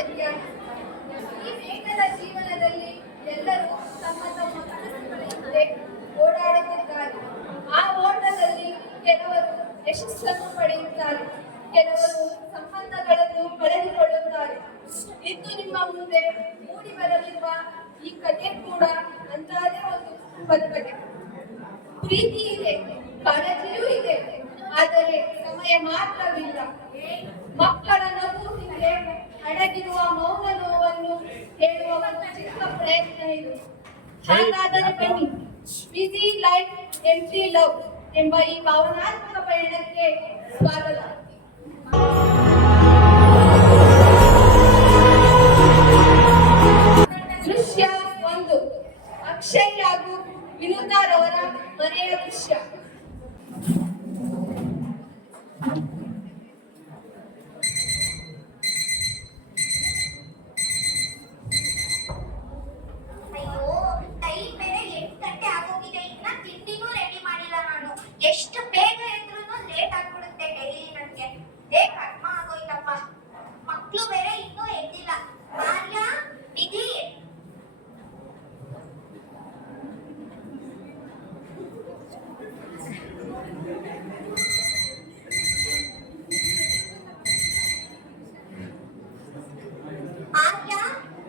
ಅತ್ಯಾಸ. ಈ ವೇಗದ ಜೀವನದಲ್ಲಿ ಎಲ್ಲರೂ ತಮ್ಮ ತಮ್ಮ ಕನಸುಗಳ ಹಿಂದೆ ಓಡಾಡುತ್ತಿದ್ದಾರೆ. ಆ ಓಟದಲ್ಲಿ ಕೆಲವರು ಯಶಸ್ಸನ್ನು ಪಡೆಯುತ್ತಾರೆ, ಕೆಲವರು ಸಂಬಂಧಗಳನ್ನು ಕಳೆದುಕೊಳ್ಳುತ್ತಾರೆ. ಇಂದು ನಿಮ್ಮ ಮುಂದೆ ಮೂಡಿ ಬರಲಿರುವ ಈ ಕಥೆ ಕೂಡ ಅಂತಾದೇ ಒಂದು ಬದುಕತೆ. ಪ್ರೀತಿ ಇದೆ, ಕಾಳಜಿಯೂ ಇದೆ, ಆದರೆ ಸಮಯ ಮಾತ್ರವಿಲ್ಲ. ಮಕ್ಕಳ ನಗು ಹಿಂದೆ ಅಡಗಿರುವ ಮೌನ ನೋವನ್ನು ಹೇಳುವ ಒಂದು ಚಿಕ್ಕ ಪ್ರಯತ್ನ ಇದು. ಹಾಗಾದರೆ ಬನ್ನಿ, ಬಿಸಿ ಲೈಫ್ ಎಂಟಿ ಲವ್ ಎಂಬ ಈ ಭಾವನಾತ್ಮಕ ಪಯಣಕ್ಕೆ ಸ್ವಾಗತ. ದೃಶ್ಯ 1, ಅಕ್ಷಯ್ ಹಾಗೂ ವಿನುತಾರವರ ಮನೆಯ ದೃಶ್ಯ. ಎಷ್ಟು ಬೇಗ ಎದ್ರೂ ಲೇಟ್ ಆಗ್ಬಿಡುತ್ತೆ ಡೈಲಿ ನನಗೆ. ಕರ್ಮ ಆಗೋಯ್ತಪ್ಪ. ಮಕ್ಳು ಬೇರೆ ಇನ್ನೂ ಎದ್ದಿಲ್ಲ. ಆರ್ಯ, ವಿಧಿ, ಆರ್ಯ,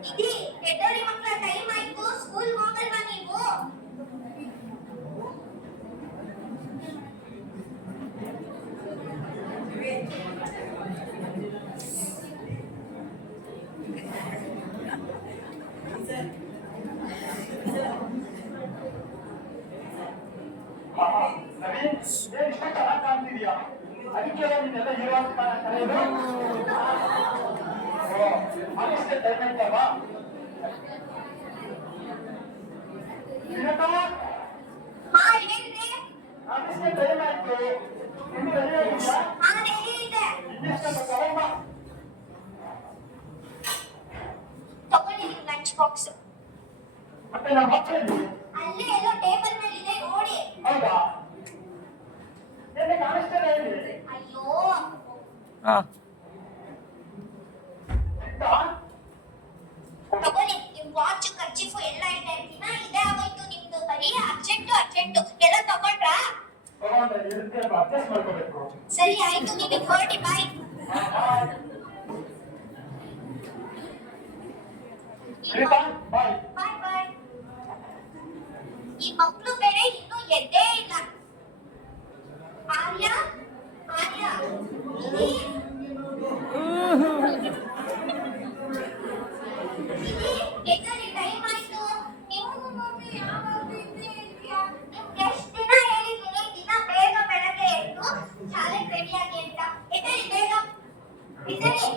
ವಿಧಿ, ಎದ್ದೋಳಿ ಮಕ್ಳ, ಟೈಮ್ ಆಯ್ತು. ಸ್ಕೂಲ್ ಹೋಗಲ್ವಾ ನೀವು? ಅದಕ್ಕೆ ನೀನೆಲ್ಲ ಹೀರೋ ಅಂತ ಕರೆಯೋದು. ಅದಷ್ಟೇ ಟೈಮ್ ಆಯ್ತಲ್ವಾ? ಅದಷ್ಟೇ ಟೈಮ್ ಆಯ್ತು. ಇನ್ನು ರೆಡಿ ಆಗಿದ್ಯಾ? ತಗೊಳ್ಳಿ ನಿಮ್ ಲಂಚ್ ಬಾಕ್ಸ್. ಮತ್ತೆ ನಮ್ಮ ಮಕ್ಕಳಿಗೆ ಅಲ್ಲೇ ಎಲ್ಲೋ ಟೇಬಲ್ ಮೇಲೆ ಇದೆ ನೋಡಿ. ಹೌದಾ? ಕಾಣಿಸ್ತೇನೆ. ಅಯ್ಯೋ, ತಗೊಳ್ಳಿ ನಿಮ್ ವಾಚ್, ಕರ್ಚೀಫು ಎಲ್ಲ ಇದೆ. ದಿನ ಇದೇ ಆಗೋಯ್ತು ನಿಮ್ದು. ಬರೀ ಅರ್ಜೆಂಟು ಎಲ್ಲ ತಗೊಂಡ್ರಾ? ಸರಿ ಆಯ್ತು, ನಿಮಗೆ ಹೊರಡಿ. ಬಾಯ್. ಬಾಯ್ ಬಾಯ್. ಈ ಮಕ್ಕಳು ಬೇರೆ ಇನ್ನೂ ಎದ್ದೇ ಇಲ್ಲ. ಆರ್ಯ, ಎದ್ದರಿ, ಟೈಮ್ ಆಯ್ತು. ನಿಮ್ಗೆ ಎಷ್ಟು ದಿನ ಹೇಳಿದ್ದೀನಿ ದಿನ ಬೇಗ ಬೆಳಗ್ಗೆ ಎದ್ದು ಶಾಲೆಗೆ ರೆಡಿಯಾಗಿ ಅಂತ. ಎದ್ದರಿ ಬೇಗ, ಎದ್ದರಿ.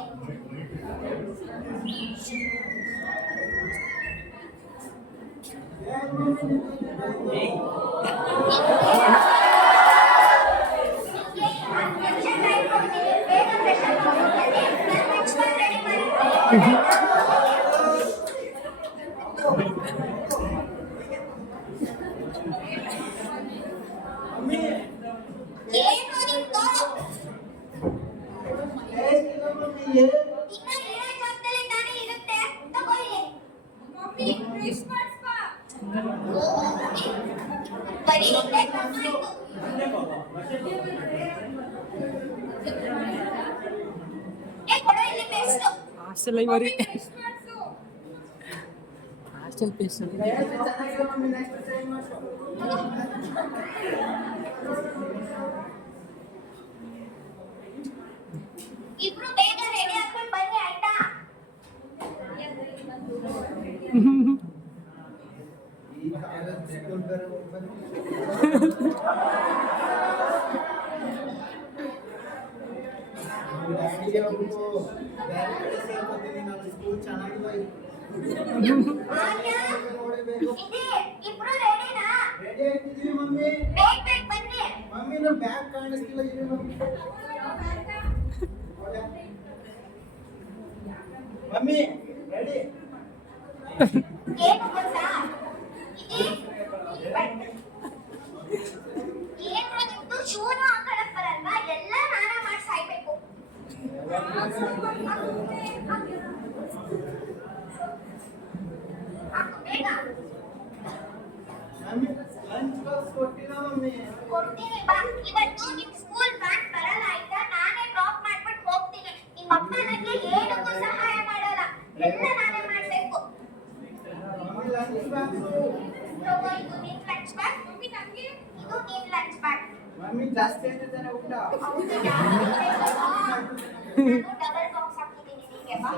ಹಾಸ್ಟೆಲ್ ಐವರಿ ಹಾಸ್ಟೆಲ್ ಪೇಸ್ಟ್ ಇಬ್ರು ಬೇಗ ರೆಡಿ ಆಗ್ಕೊಂಡು ಬನ್ನಿ ಆಯ್ತಾ? ಇಬ್ರು ರೆಡಿನಾ? ಮಮ್ಮಿ ಬನ್ನಿ. ಮಮ್ಮಿ ನಮ್ಮ ಬ್ಯಾಗ್ ಕಾಣಿಸ್ತಿಲ್ಲ. Mummy ready. ಏನು ಗೊತ್ತಾ, ಏನು ನಿಮ್ದು ಶೂನು ಹಾಕೊಳಕ್ ಬರಲ್ವಾ? ಎಲ್ಲ ನಾನ ಮಾಡಿ ಸಾಯ್ಬೇಕು. ಜಾಸ್ತಿ ಆಯ್ತು ತಾನೆ ಊಟ. ಡಬಲ್ ಬಾಕ್ಸ್ ಹಾಕಿದ್ದೀನಿ ನಿಮಗೆ ಬಾ.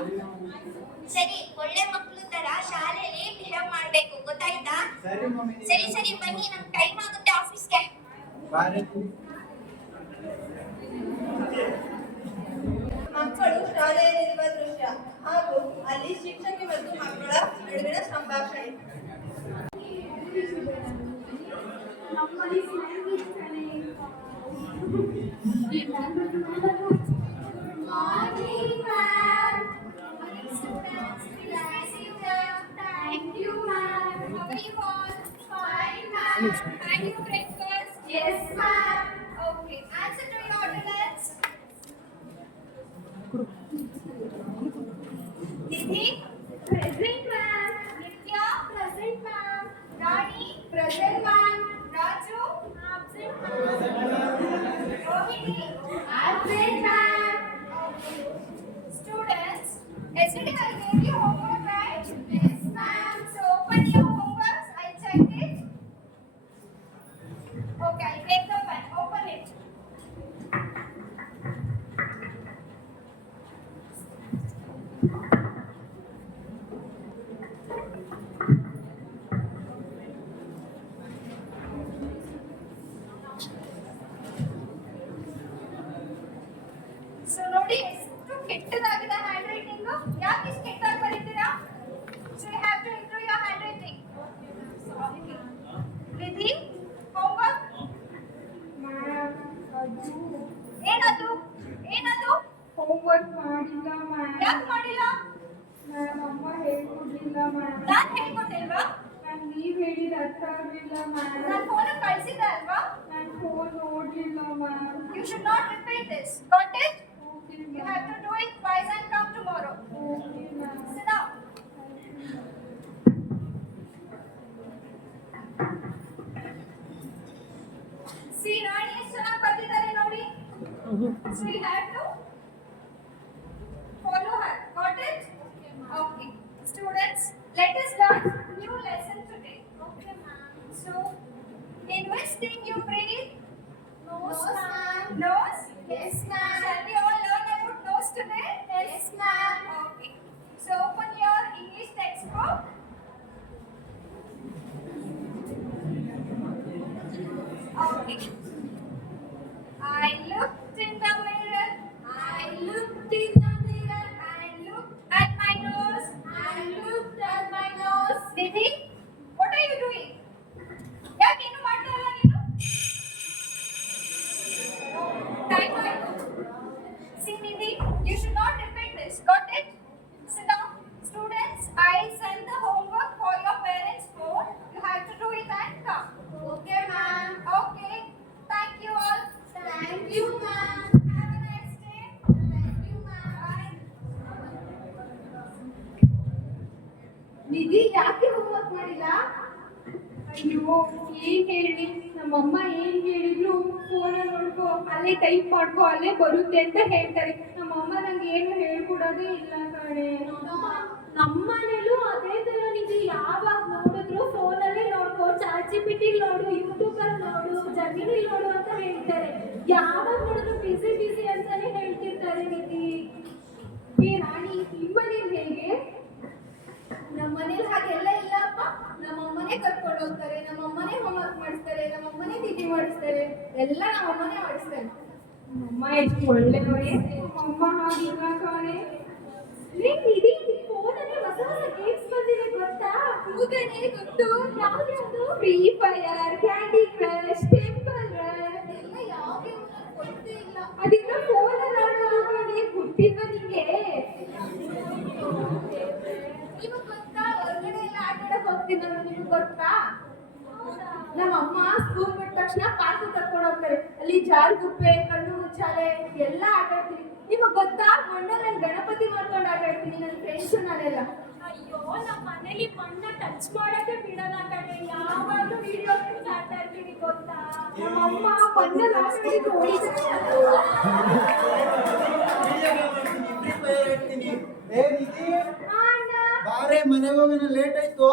ಸರಿ, ಒಳ್ಳೆ ಮಕ್ಕಳು ತರ ಶಾಲೆಯಲ್ಲಿ ಬಿಹೇವ್ ಮಾಡ್ಬೇಕು, ಗೊತ್ತಾಯ್ತಾ? ಸರಿ ಮಮ್ಮಿ. ಸರಿ ಸರಿ, ಬನ್ನಿ, ನಮ್ಗೆ ಟೈಮ್ ಆಗುತ್ತೆ ಆಫೀಸ್ಗೆ. ಬಾರೆ. ಮಕ್ಕಳು ಶಾಲೆಯಲ್ಲಿರುವ ದೃಶ್ಯ ಹಾಗೂ ಅಲ್ಲಿ ಶಿಕ್ಷಕಿ ಮತ್ತು ಮಕ್ಕಳ ನಡುವಿನ ಸಂಭಾಷಣೆ. Thank you, ma'am. How are you all? Fine, ma'am. Had you breakfast? Yes, ma'am. Okay. Answer to your attendance. Nidhi? Present, ma'am. Nitya? Present, ma'am. Rani? Present, ma'am. Raju? Absent, ma'am. Rohini? Absent, ma'am. Okay. Students, yesterday I gave you homework, right? Yes, ma'am. So open your homework. I'll check it. Okay, I'll take the pen. Open it. So ನೋಡಿ, ಎಷ್ಟು ಕೆಟ್ಟದಾಗಿದೆ hand writing. ಯಾಕೆ ಇಷ್ಟು ಕೆಟ್ಟದಾಗಿ ಬರೀತೀರಾ? So you have to improve your handwriting. Okay. Vidhi, homework? Ma'am, ಅದು ಏನದು? ಏನದು? Homework ಮಾಡಿಲ್ಲ ಮ್ಯಾಮ್. ಯಾಕೆ ಮಾಡಿಲ್ಲ? ಮ್ಯಾಮ್, ಅಮ್ಮ ಹೇಳ್ಕೊಡ್ಲಿಲ್ಲ ಮ್ಯಾಮ್. ನಾನು ಹೇಳ್ಕೊಟ್ಟಿಲ್ವಾ? ಮ್ಯಾಮ್, ನೀವ್ ಹೇಳಿದ ಅರ್ಥ ಆಗ್ಲಿಲ್ಲ ಮ್ಯಾಮ್. ನಾನು ಫೋನ್ ಕಳಿಸಿದ್ದೆ ಅಲ್ವಾ? ನಾನು ಫೋನ್ ನೋಡ್ಲಿಲ್ಲ ma'am. You should not repeat this. Got it? Okay You ma'am. have to do it twice and come tomorrow. Okay ma'am. Sit down. See, Rani ಎಷ್ಟು ಚೆನ್ನಾಗಿ ಬರ್ತಿದ್ದಾರೆ ನೋಡಿ. So you have to follow her. Got it? Okay. Students, let us learn new lesson today. Okay, ma'am. So, in which thing you breathe? Nose, ma'am. Nose? Yes, ma'am. Shall we all learn about nose today? Yes, ma'am. Okay. So, open your English textbook. Okay. I looked in the mirror. I looked in the mirror. I looked at my nose. I looked at my nose. Nidhi, what are you doing? ಯಾಕೆ ಏನು ಮಾಡ್ತಾ ಇಲ್ಲ ನೀನು? Time ಆಯ್ತು. See, Nidhi, you should not repeat this. Got it? Sit down. Students, I send the homework for your parents' phone. You have to do it and come. Okay, ma'am. Okay. Thank you all. Thank you, ma'am. Have a nice day. Thank you, ma'am. Bye. ನಿಧಿ, ಯಾಕೆ homework ಮಾಡಿಲ್ಲ? ಅಯ್ಯೋ, ಏನ್ ಹೇಳಿ, ನಮ್ಮಮ್ಮ ಏನ್ ಹೇಳಿದ್ರು, ಫೋನಲ್ಲಿ ನೋಡ್ಕೋ, ಅಲ್ಲೇ ಟೈಪ್ ಮಾಡ್ಕೋ, ಅಲ್ಲೇ ಬರುತ್ತೆ ಅಂತ ಹೇಳ್ತಾರೆ. ನಮ್ಮಮ್ಮ ನಂಗೆ ಏನು ಹೇಳ್ಕೊಡೋದೇ ಇಲ್ಲ ಕಣೆ. ನಮ್ಮನೇಲೂ ಅದೇ ತರ ನಿಧಿ, ಯಾವಾಗ ನೋಡಿದ್ರು ಫೋನಲ್ಲೇ ನೋಡ್ಕೋ, ಚಾಟ್ ನೋಡು, ಯೂಟ್ಯೂಬಲ್ಲಿ ನೋಡು, ಜಮೀನಿ ನೋಡು ಅಂತ ಹೇಳ್ತಾರೆ. ಯಾವಾಗ ನೋಡಿದ್ರು ಬಿಸಿ ಬಿಸಿ ಅಂತಾನೆ ಹೇಳ್ತಿರ್ತಾರೆ ನಿಧಿ. ಏ ರಾಣಿ, ನಿಮ್ಮನೇಲಿ ಹೇಗೆ? ನಮ್ಮ ಮನೇಲಿ ಹಾಗೆಲ್ಲ ಇಲ್ಲಪ್ಪ. ನಮ್ಮಮ್ಮನೇ ಕರ್ಕೊಂಡು ಹೋಗ್ತಾರೆ, ನಮ್ಮಮ್ಮನೇ ಹೋಮ್ವರ್ಕ್ ಮಾಡಿಸ್ತಾರೆ, ನಮ್ಮಮ್ಮನೇ ತಿಂಡಿ ಮಾಡಿಸ್ತಾರೆ, ಎಲ್ಲ ನಮ್ಮಮ್ಮನೇ ಮಾಡಿಸ್ತಾರೆ. ನಮ್ಮಮ್ಮ ಎಷ್ಟು ಒಳ್ಳೆಯವರೇ. ನಮ್ಮಮ್ಮ ಹಾಗಿಲ್ಲ ಕಣೆ. ನಿಧಿ, ಫೋನಲ್ಲಿ ಹೊಸ ಹೊಸ ಗೇಮ್ಸ್ ಬಂದಿದೆ ಗೊತ್ತಾ? ಹೌದನೇ ಗೊತ್ತು. ಯಾವ್ದು? Free fire, candy crush, temple run. ಎಲ್ಲ ಯಾವ್ದು ಗೊತ್ತೇ ಇಲ್ಲ. ಅದೆಲ್ಲ ಫೋನಲ್ಲಿ ಆಡೋದು ಕಣೆ. ಗೊತ್ತಿಲ್ವಾ ನಿಂಗೆ? ನಿಮಗೆ ಗೊತ್ತಾ, ಹೊರಗಡೆ ಎಲ್ಲ ಆಟ ಆಡಕ್ ಹೋಗ್ತೀನಿ ನಾನು, ನಿಮ್ಗೆ ಗೊತ್ತಾ? ನಮ್ಮಮ್ಮ ಸ್ಕೂಲ್ ಬಿಟ್ಟ ತಕ್ಷಣ ಪಾರ್ಕ್ ಕರ್ಕೊಂಡು ಹೋಗ್ತಾರೆ. ಅಲ್ಲಿ ಜಾರುಗುಪ್ಪೆ, ಕಣ್ಣು ಮುಚ್ಚಾಲೆ ಎಲ್ಲ ಆಟ ಆಡ್ತೀನಿ. ನಿಮಗೆ ಗೊತ್ತಾ, ಮಣ್ಣಲ್ಲಿ ನಾನು ಗಣಪತಿ ಮಾಡ್ಕೊಂಡು ಆಟ ಆಡ್ತೀನಿ ನನ್ನ ಫ್ರೆಂಡ್ಸ್ ನಾನೆಲ್ಲ. ಅಯ್ಯೋ, ನಮ್ಮ ಮನೇಲಿ ಮಣ್ಣ ಟಚ್ ಮಾಡಕ್ಕೆ ಬಿಡಲ್ಲ ಕಣೆ. ಯಾವಾಗಲೂ ವಿಡಿಯೋ ಗೇಮ್ಸ್ ಆಟ ಆಡ್ತೀನಿ ಗೊತ್ತಾ? ನಮ್ಮಮ್ಮ ಮಣ್ಣಲ್ಲಿ ಆಟ ಆಡಿದ್ದು ಏ ನಿಧಿ, ಬಾರೆ ಮನೆಗೆ ಹೋಗೋಣ, ಲೇಟ್ ಆಯ್ತು.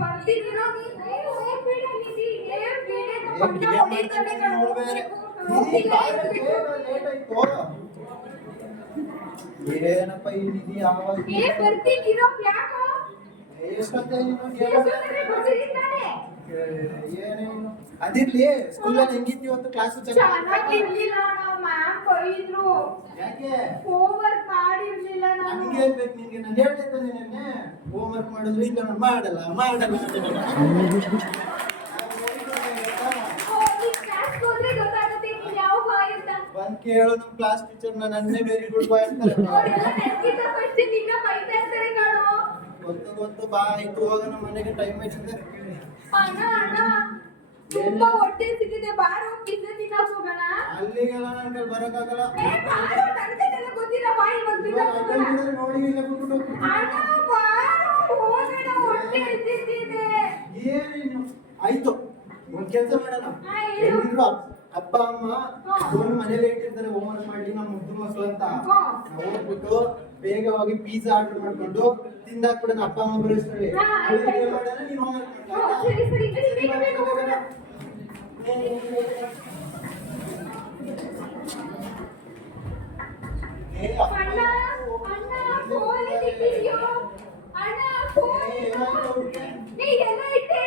ಬರ್ತಿದ್ದೀರೋ ನೀನು? ಹೋಗ್ಬೇಡ ನಿಧಿ. ಏನ್ ವಿಡಿಯೋ ಮಾಡ್ತಿದ್ದೀನಿ ನೋಡು ಬೇರೆ. ಲೇಟ್ ಆಯ್ತು. ಏನಪ್ಪ ಈ ನಿಧಿ ಯಾವಾಗ ಏ ಬರ್ತಿರೋ ಯಾಕೋ ಎಷ್ಟೊತ್ತೆ ಎಷ್ಟೊತ್ತಿಗೆ ಬರ್ತಿದ್ದಾನೆ? ಏನೇನು ಅದಿರ್ಲಿ ಸ್ಕೂಲಲ್ಲಿ ಹೆಂಗಿತ್ತು ಇವತ್ತು ಕ್ಲಾಸ್ ಚೆನ್ನಾಗಿರ್ಲಿಲ್ಲ ಮ್ಯಾಮ್ ಬೈದ್ರು. ಯಾಕೆ ಹೋಮ್ವರ್ಕ್ ಮಾಡಿರ್ಲಿಲ್ಲ ನಾನು. ಹಂಗೆ ಹೇಳ್ಬೇಕು ನಿನ್ಗೆ. ನಾನು ಹೇಳ್ತಿದ್ದೆ ನಿನ್ನೆ ಹೋಮ್ ವರ್ಕ್ ಮಾಡಿದ್ರು ಇಲ್ಲ ನಾನು ಮಾಡಲ್ಲ ಕ್ಲಾಸ್ ಹೋದ್ರೆ ಗೊತ್ತಾಗುತ್ತೆ ನೀನ್ ಯಾವ ಬಾಯ್ ಅಂತ. ಬಂದ್ ಕೇಳು ನಮ್ ಕ್ಲಾಸ್ ಟೀಚರ್ ನನ್ನೇ ವೆರಿ ಗುಡ್ ಬಾಯ್ ಅಂತಾರೆ. ಅವರೆಲ್ಲ ನೆನ್ಪಿದ್ದ ಫಸ್ಟ್ ನಿನ್ನ ಬೈತಾ ಇರ್ತಾರೆ ಕಾಣೋ. ಗೊತ್ತು ಬಾ ಆಯ್ತು ಹೋಗ ನಮ್ಮ ಮನೆಗೆ ಟೈಮ್ ಆಯ್ತದೆ. ಅಣ್ಣ ತುಂಬಾ ಹೊಟ್ಟೆ ಸಿಕ್ಕಿದೆ, ಬಾರೋ ಪಿಜ್ಜಾ ತಿನ್ನಕ್ ಹೋಗೋಣ. ಅಲ್ಲಿಗೆಲ್ಲ ನನ್ ಕೈಲಿ ಬರಕ್ಕಾಗಲ್ಲ. ಏ ಬಾರೋ, ನನಗೆಲ್ಲ ಗೊತ್ತಿಲ್ಲ ಬಾ ಇವಾಗ ತಿನ್ನಕ್ ಹೋಗೋಣ. ನೋಡಿ ಇಲ್ಲ ಬಿಟ್ಬಿಟ್ಟು ಅಣ್ಣ ಬಾರೋ ಹೋಗೋಣ, ಹೊಟ್ಟೆ ಹಸಿತಿದೆ. ಏನೇನು ಆಯ್ತು ಒಂದ್ ಕೆಲ್ಸ ಮಾಡೋಣ. ಹಾ, ಹೇಳು. ಎಲ್ಲಿದ್ರು ಅಪ್ಪ ಅಮ್ಮ ಫೋನ್ ಮನೇಲಿ ಇಟ್ಟಿರ್ತಾರೆ ಹೋಮ್ ವರ್ಕ್ ಮಾಡಿ ನಮ್ಮ ಮುದ್ದು ಮಕ್ಕಳು ಅಂತ. ಹಾ. ನಾವು ಹೋಗ್ಬಿಟ್ಟು ಬೇಗ ಹೋಗಿ ಪಿಜ್ಜಾ ಆರ್ಡರ್ ಮಾಡ್ಕೊಂಡು ತಿಂದಾಕ್ಬಿಡೋಣ. ಅಪ್ಪ ಅಮ್ಮ ಬರೆಸ್ತಾರೆ. ಹಾ, ಆಯ್ತು. ಮಾಡೋಣ ನೀನು ಹೋಮ್ ವರ್ಕ್ ಸರಿ ಸರಿ ಬೇಗ ಹೋಗೋಣ. ಅಣ್ಣ ಫೋನ್ ಇಟ್ಟಿದ್ಯೋ? ಅಣ್ಣ ಫೋನ್ ನೀ ಎಲ್ಲ ಇಟ್ಟೆ?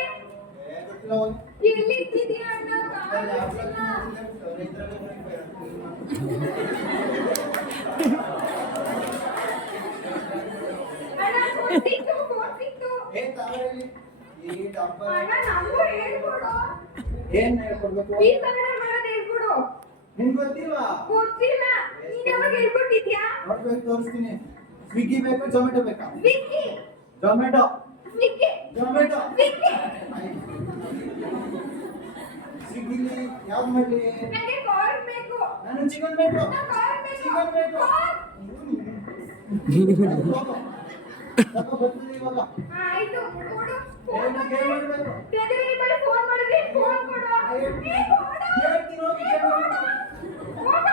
ಎಲ್ಲಿ ಇಟ್ಟಿದ್ಯಾ ಅಣ್ಣ? ಕಾಣಿಸ್ತಿಲ್ಲ. ಅಣ್ಣ ಫೋನ್ ಸಿಕ್ತು. ಅಣ್ಣ ನಮಗೂ ಹೇಳ್ಕೊಡು. ಏನ್ ಹೇಳ್ಕೊಡ್ಬೇಕು? ಪಿಜ್ಜಾ ಮಾಡೋದು ಹೇಳ್ಕೊಡು. ನಿನ್ಗೆ ಗೊತ್ತಿಲ್ವಾ? ಗೊತ್ತಿಲ್ಲ. ನೀನ್ ಯಾವಾಗ ಹೇಳ್ಕೊಟ್ಟಿದ್ಯಾ? ನೋಡ್ಬೇಕು ತೋರಿಸ್ತೀನಿ. ಸ್ವಿಗ್ಗಿ ಬೇಕಾ ಜೊಮ್ಯಾಟೊ ಬೇಕಾ? ವಿಕ್ಕಿ ಜೊಮ್ಯಾಟೊ ವಿಕ್ಕಿ ಜೊಮ್ಯಾಟೊ ವಿಕ್ಕಿ. ಸ್ವಿಗ್ಗಿಲಿ ಯಾವ್ದು ಮಾಡ್ಲಿ? ನನಗೆ ಕಾರ್ನ್ ಬೇಕು. ನಾನು ಚಿಕನ್ ಬೇಕು. ಕಾರ್ನ್ ಬೇಕು. ಚಿಕನ್ ಬೇಕು. ಕಾರ್ನ್. ತಗೋ ಬರ್ತದೆ ಇವಾಗ. ಆಯ್ತು ಕೊಡು. ಏನ್ ಮಾಡ್ಬೇಕು? ಡೆಲಿವರಿ ಬಾಯ್ ಫೋನ್ ಮಾಡಿದ್ರೆ ಫೋನ್ ಕೊಡು. ಏ ಕೊಡು. ಹೇಳ್ತೀನಿ ಹೋಗಿ ಕೇಳು. ಹೋಗು.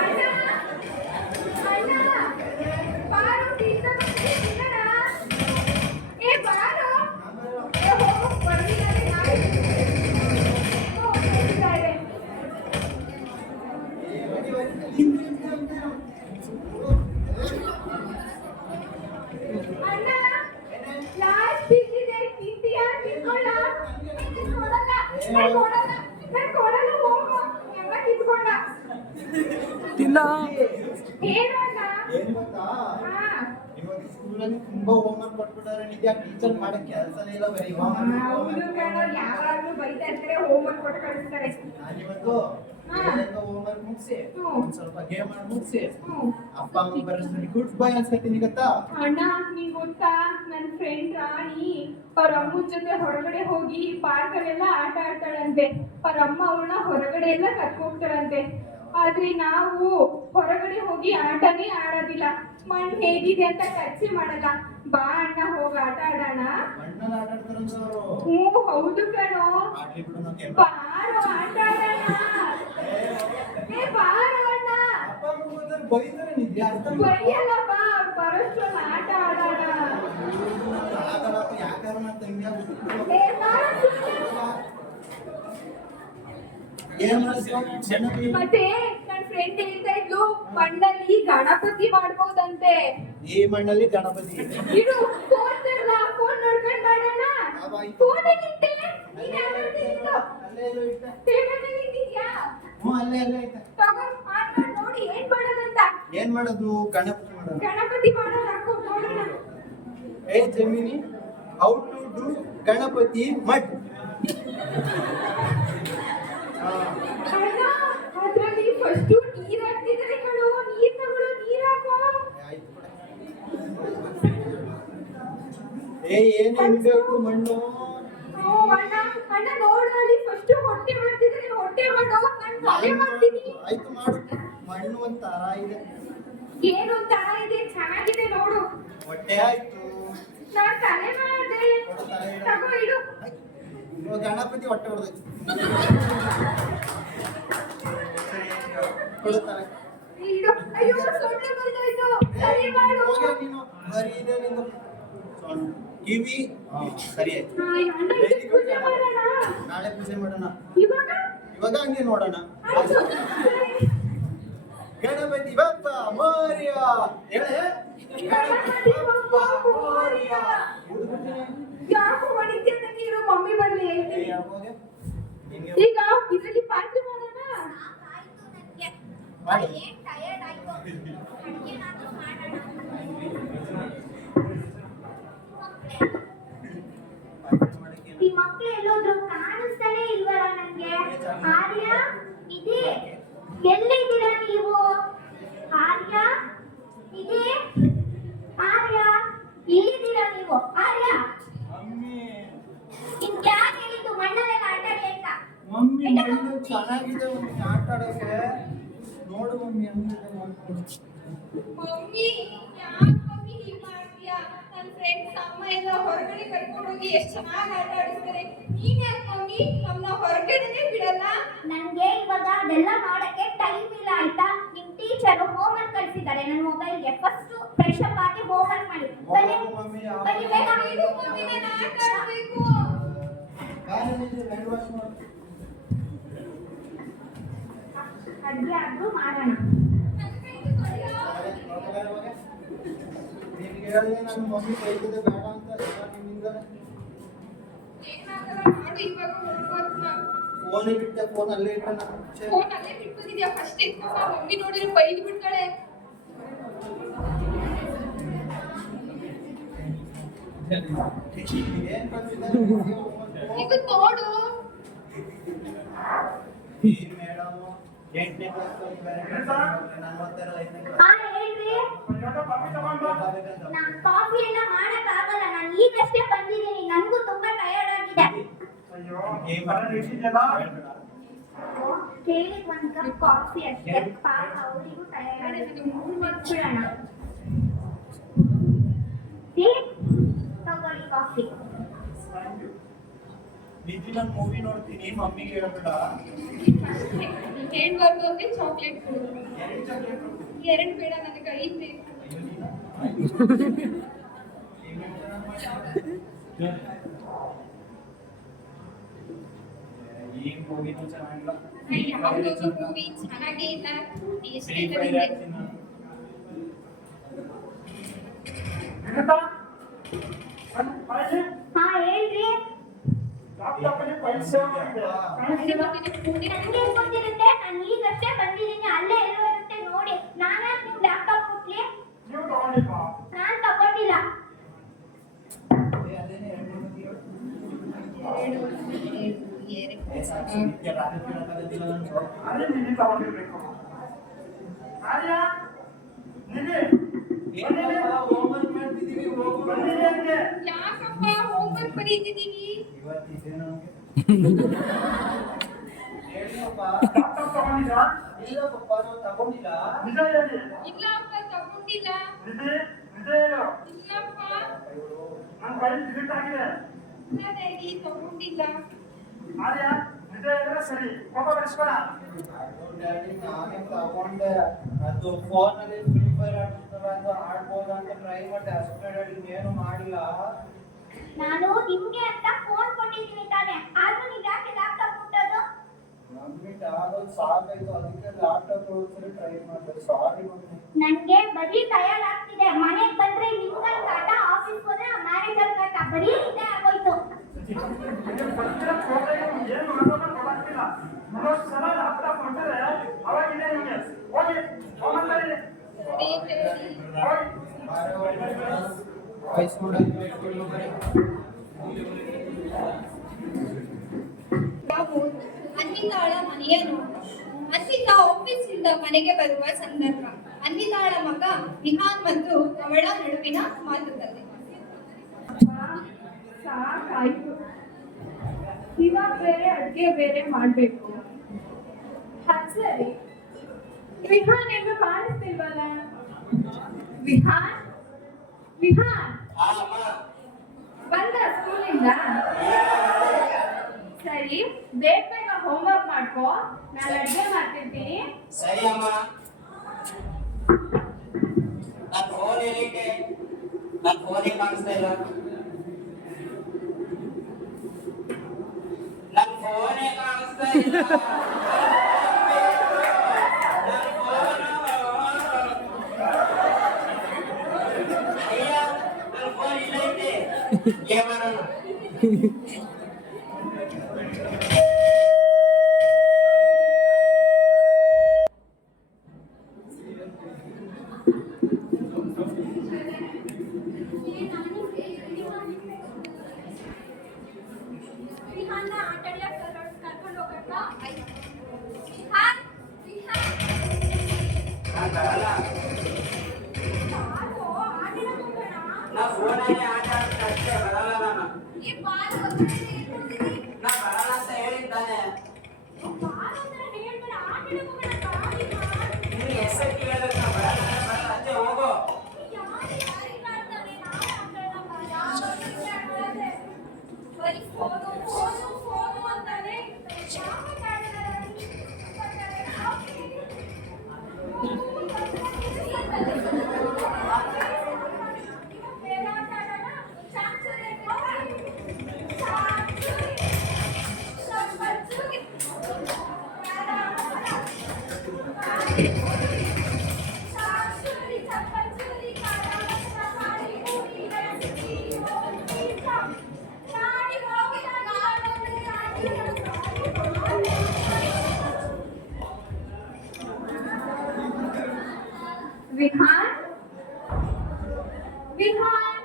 ಅಣ್ಣ ಅಣ್ಣ ಬಾರೋ ಪಿಜ್ಜಾ ತಿನ್ನೋಣ. ಏ ಬಾರೋ. ಏ ಹೋಗು ಬರ್ಲಿಲ್ಲ ನಾನು. ಅಣ್ಣ ಲಾಸ್ಟ್ ಪೀಸ್ ಇದೆ, ತಿಂತೀಯಾ? ತಿನ್ಕೊಳ್ಳ? ನಾನು ಕೊಡಲ್ಲ ಹೋಗು. ಎಲ್ಲ ಕಿತ್ಕೊಂಡ. ತಿನ್ನ ಏನು ಅಣ್ಣ? ಏನ್ ಗೊತ್ತಾ? ಹಾ. ಇವಾಗ ಸ್ಕೂಲಲ್ಲಿ ತುಂಬಾ ಹೋಮ್ ವರ್ಕ್ ಕೊಟ್ಬಿಟ್ಟಾರೆ. ನಿಜ ಟೀಚರ್ ಮಾಡಕ್ ಕೆಲಸನೇ ಇಲ್ಲ, ಬರೀ ಹೋಮ್ ಹೌದು ಕಣೋ, ಯಾವಾಗ್ಲೂ ಬೈತಾ ಇರ್ತಾರೆ, ಹೋಮ್ವರ್ಕ್ ಕೊಟ್ಟು ಕಳಿಸ್ತಾರೆ. ನಾನಿವತ್ತು ಹಾ. ಹೋಮ್ ವರ್ಕ್ ಮುಗಿಸಿ ಹ್ಮ್. ಒಂದ್ ಸ್ವಲ್ಪ ಗೇಮ್ ಆಡಿ ಮುಗಿಸಿ ಹ್ಮ್. ಅಪ್ಪ ಅಮ್ಮ ಬರೆಸ್ತೀನಿ ಗುಡ್ ಬೈ ಅನ್ಸ್ಕೊತೀನಿ ಗೊತ್ತಾ? ಅಣ್ಣ ನಿಂಗ್ ಗೊತ್ತಾ, ನನ್ನ ಫ್ರೆಂಡ್ ರಾಣಿ ಅವ್ರ ಅಮ್ಮನ ಜೊತೆ ಹೊರಗಡೆ ಹೋಗಿ ಪಾರ್ಕ್ ಅಲ್ಲೆಲ್ಲ ಆಟ ಆಡ್ತಾಳಂತೆ. ಅವ್ರ ಅಮ್ಮ ಅವಳನ್ನ ಹೊರಗಡೆ ಎಲ್ಲ ಕರ್ಕೋಗ್ತಾರಂತೆ. ಆದ್ರೆ ನಾವು ಹೊರಗಡೆ ಹೋಗಿ ಆಟನೇ ಆಡೋದಿಲ್ಲ. ಮಣ್ಣು ಹೇಗಿದೆ ಅಂತ ಖರ್ಚು ಮಾಡಲ್ಲ. ಬಾ ಅಣ್ಣ ಹೋಗಿ ಆಟ ಆಡೋಣ. ಮಣ್ಣಲ್ಲಿ ಆಟ ಆಡ್ತಾರಂತ ಅವರು. ಹ್ಞೂ ಹೌದು ಕಣೋ. ಆಡ್ಲಿ ಬಿಡು ನಾವು ಗೇಮ್. ಬಾರೋ ಆಟ ಆಡೋಣ. ಏ ಬಾರೋ ಅಣ್ಣ. ಅಪ್ಪ ಅಮ್ಮ ಬಂದ್ರೆ ಬೈತಾರೆ ನಿಜ ಅರ್ಥ ಬೈಯಲ್ಲ ಬಾ, ಬರೋಷ್ಟ್ರಲ್ಲಿ ಆಟ ಆಡೋಣ. ಆಗಲ್ಲಪ್ಪ ಯಾಕಾರ ಅಂತ ಹಿಂಗೆ ಏ ಬಾರೋ ಸುಮ್ನೆ. ಏನ್ ಮಾಡಿಸ್ಕೊಂಡು ಮತ್ತೆ ನನ್ನ ಫ್ರೆಂಡ್ ಹೇಳ್ತಾ ಇದ್ಲು, ಮಣ್ಣಲ್ಲಿ ಗಣಪತಿ ಮಾಡ್ಬೋದಂತೆ. ಈ ಮಣ್ಣಲ್ಲಿ ಗಣಪತಿ ಇದು ಫೋನ್ ತರಲ್ಲ, ಫೋನ್ ನೋಡ್ಕೊಂಡು ಮಾಡೋಣ. ಫೋನ್ ಎಲ್ಲಿಟ್ಟೆ? ನೀನ್ ಯಾವ್ದ್ರಲ್ಲಿ ಇಟ್ಟು? ಅಲ್ಲೇ ಎಲ್ಲೋ ಇಟ್ಟ. ಟೇಬಲ್ ಮೇಲೆ ಇಟ್ಟಿದ್ಯಾ? ಹ್ಞೂ ಅಲ್ಲೇ ಐತೆ. ತಗೋ ಆನ್ ಮಾಡಿ ನೋಡಿ ಏನ್ ಮಾಡೋದಂತ. ಏನ್ ಮಾಡೋದು? ಗಣಪತಿ ಮಾಡೋದು. ಗಣಪತಿ ಮಾಡೋದು ಹಾಕೋ ನೋಡೋಣ. Hey Gemini, how to do Ganapati mud. ಅಣ್ಣ ಅದ್ರಲ್ಲಿ ಫಸ್ಟ್ ನೀರ್ ಹಾಕ್ತಿದ್ರೆ ಕಣೋ, ನೀರ್ ತಗೊಳ್ಳೋ, ನೀರ್ ಹಾಕೋ. ಏ ಏನ್ ಇನ್ಬೇಕು ಮಣ್ಣು? ಓ ಅಣ್ಣ ಅಣ್ಣ ನೋಡು, ಅಲ್ಲಿ ಫಸ್ಟ್ ಹೊಟ್ಟೆ ಮಾಡ್ತಿದ್ರೆ ಹೊಟ್ಟೆ ಮಾಡೋ, ನಾನು ತಲೆ ಮಾಡ್ತೀನಿ. ಆಯ್ತು ಮಾಡು. ಮಣ್ಣು ಒಂಥರ ಇದೆ. ಏನು ತರ ಇದೆ, ಚೆನ್ನಾಗಿದೆ ನೋಡು. ಹೊಟ್ಟೆ ಆಯ್ತು. ನಾನು ತಲೆ ಮಾಡಿದೆ. ತಗೋ ಇಡು. ಇವಾಗ ಗಣಪತಿ ಹೊಟ್ಟೆ ಹೊಡೆದೈತಿ. ಕೊಡುತ್ತಾರೆ. ಇಡು. ಅಯ್ಯೋ ಸೊಳ್ಳೆ ಬಂದೋಯ್ತು. ಕಿವಿ ಸರಿ ಆಯ್ತು. ಹಾ, ಈಗ ಅಣ್ಣ Very ಇದಕ್ಕೆ good. ಪೂಜೆ ಮಾಡೋಣ. ನಾಳೆ ಪೂಜೆ ಮಾಡೋಣ. ಇವಾಗ ಇವಾಗ ಹಂಗೆ ನೋಡೋಣ. ಆಯ್ತು. ಸರಿ. ಗಣಪತಿ ಬಪ್ಪ ಮೋರ್ಯ ಹೇಳೆ. ಗಣಪತಿ ಬಪ್ಪ ಮೋರ್ಯ. ಯಾಕೋ ಹೊಡಿತೀಯ ನನಗೆ? ಇರೋ ಮಮ್ಮಿ ಬರ್ಲಿ ಹೇಳ್ತೀನಿ. ಈಗ ಇದರಲ್ಲಿ ಪಾರ್ಟಿ ಮಾಡೋಣ. ಆಯ್ತು ನನಗೆ ಮಾಡಿ. ಏನ್ ಟಯರ್ಡ್ ಆಯ್ತು ಅಡುಗೆನಾದ್ರೂ ಮಾಡೋಣ ಈ ಮಕ್ಳು ಎಲ್ಲೋದ್ರು ಕಾಣಿಸ್ತಾನೆ ಇಲ್ವಲ್ಲ ನಂಗೆ ಆರ್ಯ ಇದೆ ಎಲ್ಲಿದ್ದೀರಾ ನೀವು ಆರ್ಯ ಇದೆ ಆರ್ಯ ಇಲ್ಲಿದ್ದೀರಾ ನೀವು ಆರ್ಯ ಇನ್ ಯಾಕೆ ಹೇಳಿದ್ದು ಮಣ್ಣಲ್ಲೆಲ್ಲ ಆಟ ಆಡಿ ಅಂತ ಮಮ್ಮಿ ಮಣ್ಣು ಚೆನ್ನಾಗಿದೆ ಮಮ್ಮಿ ಆಟ ಆಡೋಕೆ. ನೋಡು ಮಮ್ಮಿ ಹಂಗಿದೆ ಮಮ್ಮಿ ಯಾಕೆ ಮಮ್ಮಿ ಹೀಗೆ ಮಾಡ್ತೀಯಾ? ನನ್ನ ಫ್ರೆಂಡ್ಸ್ ಅಮ್ಮ ಎಲ್ಲ ಹೊರಗಡೆ ಕರ್ಕೊಂಡು ಹೋಗಿ ಎಷ್ಟು ಚೆನ್ನಾಗಿ ಆಟ ಆಡಿಸ್ತಾರೆ. ನೀನ್ ಯಾಕೆ ಮಮ್ಮಿ ನಮ್ಮನ್ನ ಹೊರಗಡೆನೇ ಬಿಡಲ್ಲ? ನನ್ಗೆ ಇವಾಗ ಅದೆಲ್ಲ ಮಾಡಕ್ಕೆ ಟೈಮ್ ಇಲ್ಲ ಆಯ್ತಾ ನಿಮ್ ಟೀಚರ್ ಹೋಮ್ ವರ್ಕ್ ಕಳಿಸಿದ್ದಾರೆ ನನ್ನ ಮೊಬೈಲ್ಗೆ ಫಸ್ಟ್ ಫ್ರೆಶ್ ಅಪ್ ಆಗಿ ಹೋಮ್ ವರ್ಕ್ ಮಾಡಿ ಬನ್ನಿ ಮಮ್ಮಿ ಬನ್ನಿ ಬೇಗ ಇದು ಮಮ್ಮಿ ನಾನು ಆಟ ಆಡ್ಬೇಕು. ಹ್ಯಾಂಡ್ ವಾಶ್ ಮಾಡು. ಅಡ್ಗೆ ಆದ್ರೂ ಮಾಡೋಣ ನಿನ್ಗೆ ಹೇಳಿದೆ ನನ್ನ ಮಮ್ಮಿ ಕೈಗಿದೆ ಬೇಡ ಅಂತ ನಿಮ್ಮಿಂದಲೇ ಏನಾಗಲ್ಲ ಮಾಡು ಇವಾಗ ಹೋಮ್ವರ್ಕ್ನ. ಫೋನ್ ಬಿಟ್ಟೆ ಫೋನ್ ಅಲ್ಲೇ ಇಟ್ಟ ನಾನು ಫೋನ್ ಅಲ್ಲೇ ಬಿಟ್ಕೊಂಡಿದ್ಯಾ? ಫಸ್ಟ್ ಎತ್ಕೊಂಬ. ಮಮ್ಮಿ ನೋಡಿದ್ರೆ ಬೈದು ಬಿಡ್ತಾಳೆ. ಏನ್ ಬಂದಿದೆ ಈಗ ನೋಡು. ಈ ಮೇಡಮ್ 8ನೇ ಕ್ಲಾಸ್ ನಾನು ಓದ್ತಾರ 5ನೇ ಕ್ಲಾಸ್. ಹಾ ಹೇಳ್ರಿ ನಾನ್ ಕಾಫಿ ಎಲ್ಲ ಮಾಡಕ್ ಆಗಲ್ಲ ನಾನು ಈಗಷ್ಟೇ ಬಂದಿದ್ದೀನಿ ನನಗೂ ತುಂಬಾ ಟಯರ್ಡ್ ಆಗಿದೆ ಕೇಳಿ ಒಂದ್ ಕಪ್ ಕಾಫಿ ಅಷ್ಟೇ ಪಾಪ ಅವರಿಗೂ ಟಯರ್ಡ್ ಆಗಿದೆ ಬಿಡೋಣ ತಗೊಳ್ಳಿ ಕಾಫಿ ನಿಜ ನಾನು ಮೂವಿ ನೋಡ್ತೀನಿ ಮಮ್ಮಿಗೆ ಹೇಳ್ಬೇಡ. ಹೇಳ್ಬಾರ್ದು ಅಂದ್ರೆ ಚಾಕ್ಲೇಟ್ ಕೊಡು. 2 ಚಾಕ್ಲೇಟ್ 2 ಬೇಡ, ನನಗೆ 5 ಬೇಕು. ಈ ಮೂವಿನೂ ಚೆನ್ನಾಗಿಲ್ಲ. ಯಾವುದೋ ಮೂವಿ ಚೆನ್ನಾಗೇ ಇಲ್ಲ. ಟೇಸ್ಟ್ ಫ್ರೀ ಇಲ್ಲ ಫೈರ್ ನಿಮ್ಗೆ. ಆಡ್ತೀನಿ ನಾನು. ಹಾ ಹೇಳ್ರಿ ನನಗೆ ಗೊತ್ತಿದೆ, ಪುಡಿ ನನಗೆ ಗೊತ್ತಿರುತ್ತೆ ನಾನು ಈಗಷ್ಟೇ ಬಂದಿದ್ದೀನಿ ಅಲ್ಲೇ ಎಲ್ಲೋ ಇರುತ್ತೆ ನೋಡಿ ನಾನೇ ನಿಮ್ ಲ್ಯಾಪ್ಟಾಪ್ ಕೊಟ್ಲಿ ನಾನ್ ತಗೊಂಡಿಲ್ಲ ಅದೇನೇ ಹೇಳ್ತೀನಿ ಎರಡು. ಸಾಕ್ಷಿ ರಾತ್ರಿ ಕೇಳಕ್ಕಾಗತ್ತಿಲ್ಲ ನಾನು. ಹೋಮ್ವರ್ಕ್ ಮಾಡ್ತಿದ್ದೀವಿ ಯಾಕಪ್ಪ ಹೋಮ್ವರ್ಕ್ ಬರೀತಿದ್ದೀವಿ? ಇವತ್ತಿದೆ ನಮಗೆ. ಹೇಳಿಯಪ್ಪ ಇಲ್ಲ ಪಪ್ಪ ನಾವು ತಗೊಂಡಿಲ್ಲ. ಇಲ್ಲ ಅಪ್ಪ ತಗೊಂಡಿಲ್ಲ. ಇಲ್ಲಪ್ಪ ಇಲ್ಲ ಡ್ಯಾಡಿ ತಗೊಂಡಿಲ್ಲ. ಡ್ಯಾಡಿ ನಾನೇ ತಗೊಂಡೆ ಅದು ಫೋನಲ್ಲಿ ಫ್ರೀ ಫೈರ್ ಆಡ್ತಾರೆ ಅಂತ ಆಡ್ಬೋದು ಅಂತ ಟ್ರೈ ಮಾಡಿದೆ ಅಷ್ಟೇ ಡ್ಯಾಡಿ ಏನು ಮಾಡಿಲ್ಲ. ನಾನು ನಿಮ್ಗೆ ಅಂತ ಫೋನ್ ಕೊಟ್ಟಿದ್ದೀನಿ ತಾನೆ ಆದ್ರೂ ನೀವ್ ಯಾಕೆ ಲ್ಯಾಪ್ಟಾಪ್ ಕೊಟ್ಟೋದು ಮಮ್ಮಿ ಆಗೋದು ಸಾಕಾಯ್ತು ಅದಕ್ಕೆ ಲ್ಯಾಪ್ಟಾಪ್ ಒಂದ್ಸರಿ ಟ್ರೈ ಮಾಡಿದೆ. ಸಾರಿ ಮಮ್ಮಿ. ನನ್ಗೆ ಬರೀ ಟಯರ್ಡ್ ಆಗ್ತಿದೆ ಮನೆಗ್ ಬಂದ್ರೆ ನಿಮ್ಗಲ್ ಕಾಟ ಆಫೀಸ್ ಹೋದ್ರೆ ಮ್ಯಾನೇಜರ್ ಕಾಟ ಬರೀ ಇದೇ ಆಗೋಯ್ತು ಸರಿ ಡ್ಯಾಡಿ. ವಾಯ್ಸ್ ಕೂಡ ನಾವು ಅನ್ನಿತಾಳ ಮನೆಯ ನೋಟ. ಅನ್ನಿತಾ ಆಫೀಸಿಂದ ಮನೆಗೆ ಬರುವ ಸಂದರ್ಭ. ಅನ್ನಿತಾಳ ಮಗ ವಿಹಾನ್ ಮತ್ತು ಅವಳ ನಡುವಿನ ಮಾತುಕತೆ. ಸಾಕಾಯ್ತು. ಇವಾಗ ಬೇರೆ ಅಡ್ಗೆ ಬೇರೆ ಮಾಡ್ಬೇಕು. ಅದ್ ಸರಿ, ವಿಹಾನ್ ಏನು ಕಾಣಿಸ್ತಿಲ್ವಲ್ಲ? ವಿಹಾನ್ ವಿಹಾನ್ ಬಂದ ಸ್ಕೂಲಿಂದ? ಸರಿ, ಬೇಗ ಬೇಗ ಹೋಮ್ವರ್ಕ್ ಮಾಡ್ಕೋ, ನಾನು ಅಡ್ಗೆ ಮಾಡ್ತಿರ್ತೀನಿ. ಸರಿ ಅಮ್ಮ. ನಾನು ಫೋನ್ ಹೇಳಿದ್ದೆ ನನ್ ಫೋನೇ ಕಾಣಿಸ್ತಾ ಇಲ್ಲ. ನನ್ ಫೋನೇ ಕಾಣಿಸ್ತಾ ಇಲ್ಲ. ನನ್ ಫೋನ್ ಅಯ್ಯ, ನನ್ ಫೋನ್ ಇಲ್ಲೈತೆ. ಏನ್ ಮಾಡೋಣ? ವಿಹಾನ್ನ ಆಟ ಆಡಿಯಕ್ಕೆ ಕರ್ಕೊಂಡು ಹೋಗಕ್ಕ ವಿಹಾನ್ ವಿಹಾನ್ ನಾನ್ ಬರಲ್ಲ. ಬಾರು ಆಡಿಡಕ್ಕೆ ಹೋಗೋಣ. ನಾ ಫೋನಲ್ಲಿ ಆಟ ಆಡ್ತಾ ಅಷ್ಟೇ, ಬರಲ್ಲ ನಾನು. ಈ ಬಾರು ಹೊರಗಡೆ ಇಟ್ಕೊಂಡಿದ್ದೀನಿ. ನಾ ಬರಲ್ಲ ಅಂತ ಹೇಳಿದ್ದಾನೆ. ಬಾರು ಅಂತ ಹೇಳ್ಬೇಡ, ಆಡಿಡಕ್ಕೆ ಹೋಗೋಣ ಬಾ ವಿಹಾನ್. ನೀನು ಎಷ್ಟಕ್ಕೆ ಹೇಳಿದ್ರೆ ನಾ ಬರಲ್ಲ ಅಂದ್ರೆ ಬರಲ್ಲ ಅಷ್ಟೇ, ಹೋಗು. ಯಾರಿಗೆ ಆಡ್ತಾನೆ? ನಾವೇ ಆಟಾಡೋಣ. ಯಾವಾಗ ಆಡೋದೆ? ಬರೀ ಫೋನು ಫೋನು ಫೋನು ಅಂತಾನೆ. ಯಾವಾಗ ಆಡೋಣ? ಬೇರೆ ಆಟ ಆಡೋಣ? ಚಾಚೂರಿ ಚಾಚೂರಿ ಚಪ್ಪಚ್ಚೂರಿ ಚಾಚೂರಿ ಚಪ್ಪಚ್ಚೂರಿ ಕಾರಾಮಸ್ತ ಕಾಳಿ ಪೂರಿ ರೆಸಿಪಿ ಹೋಗಿ ನಾಡಿ ಹೋಗಿ ನಾಡಿ ವಿಹಾನ್ ವಿಹಾನ್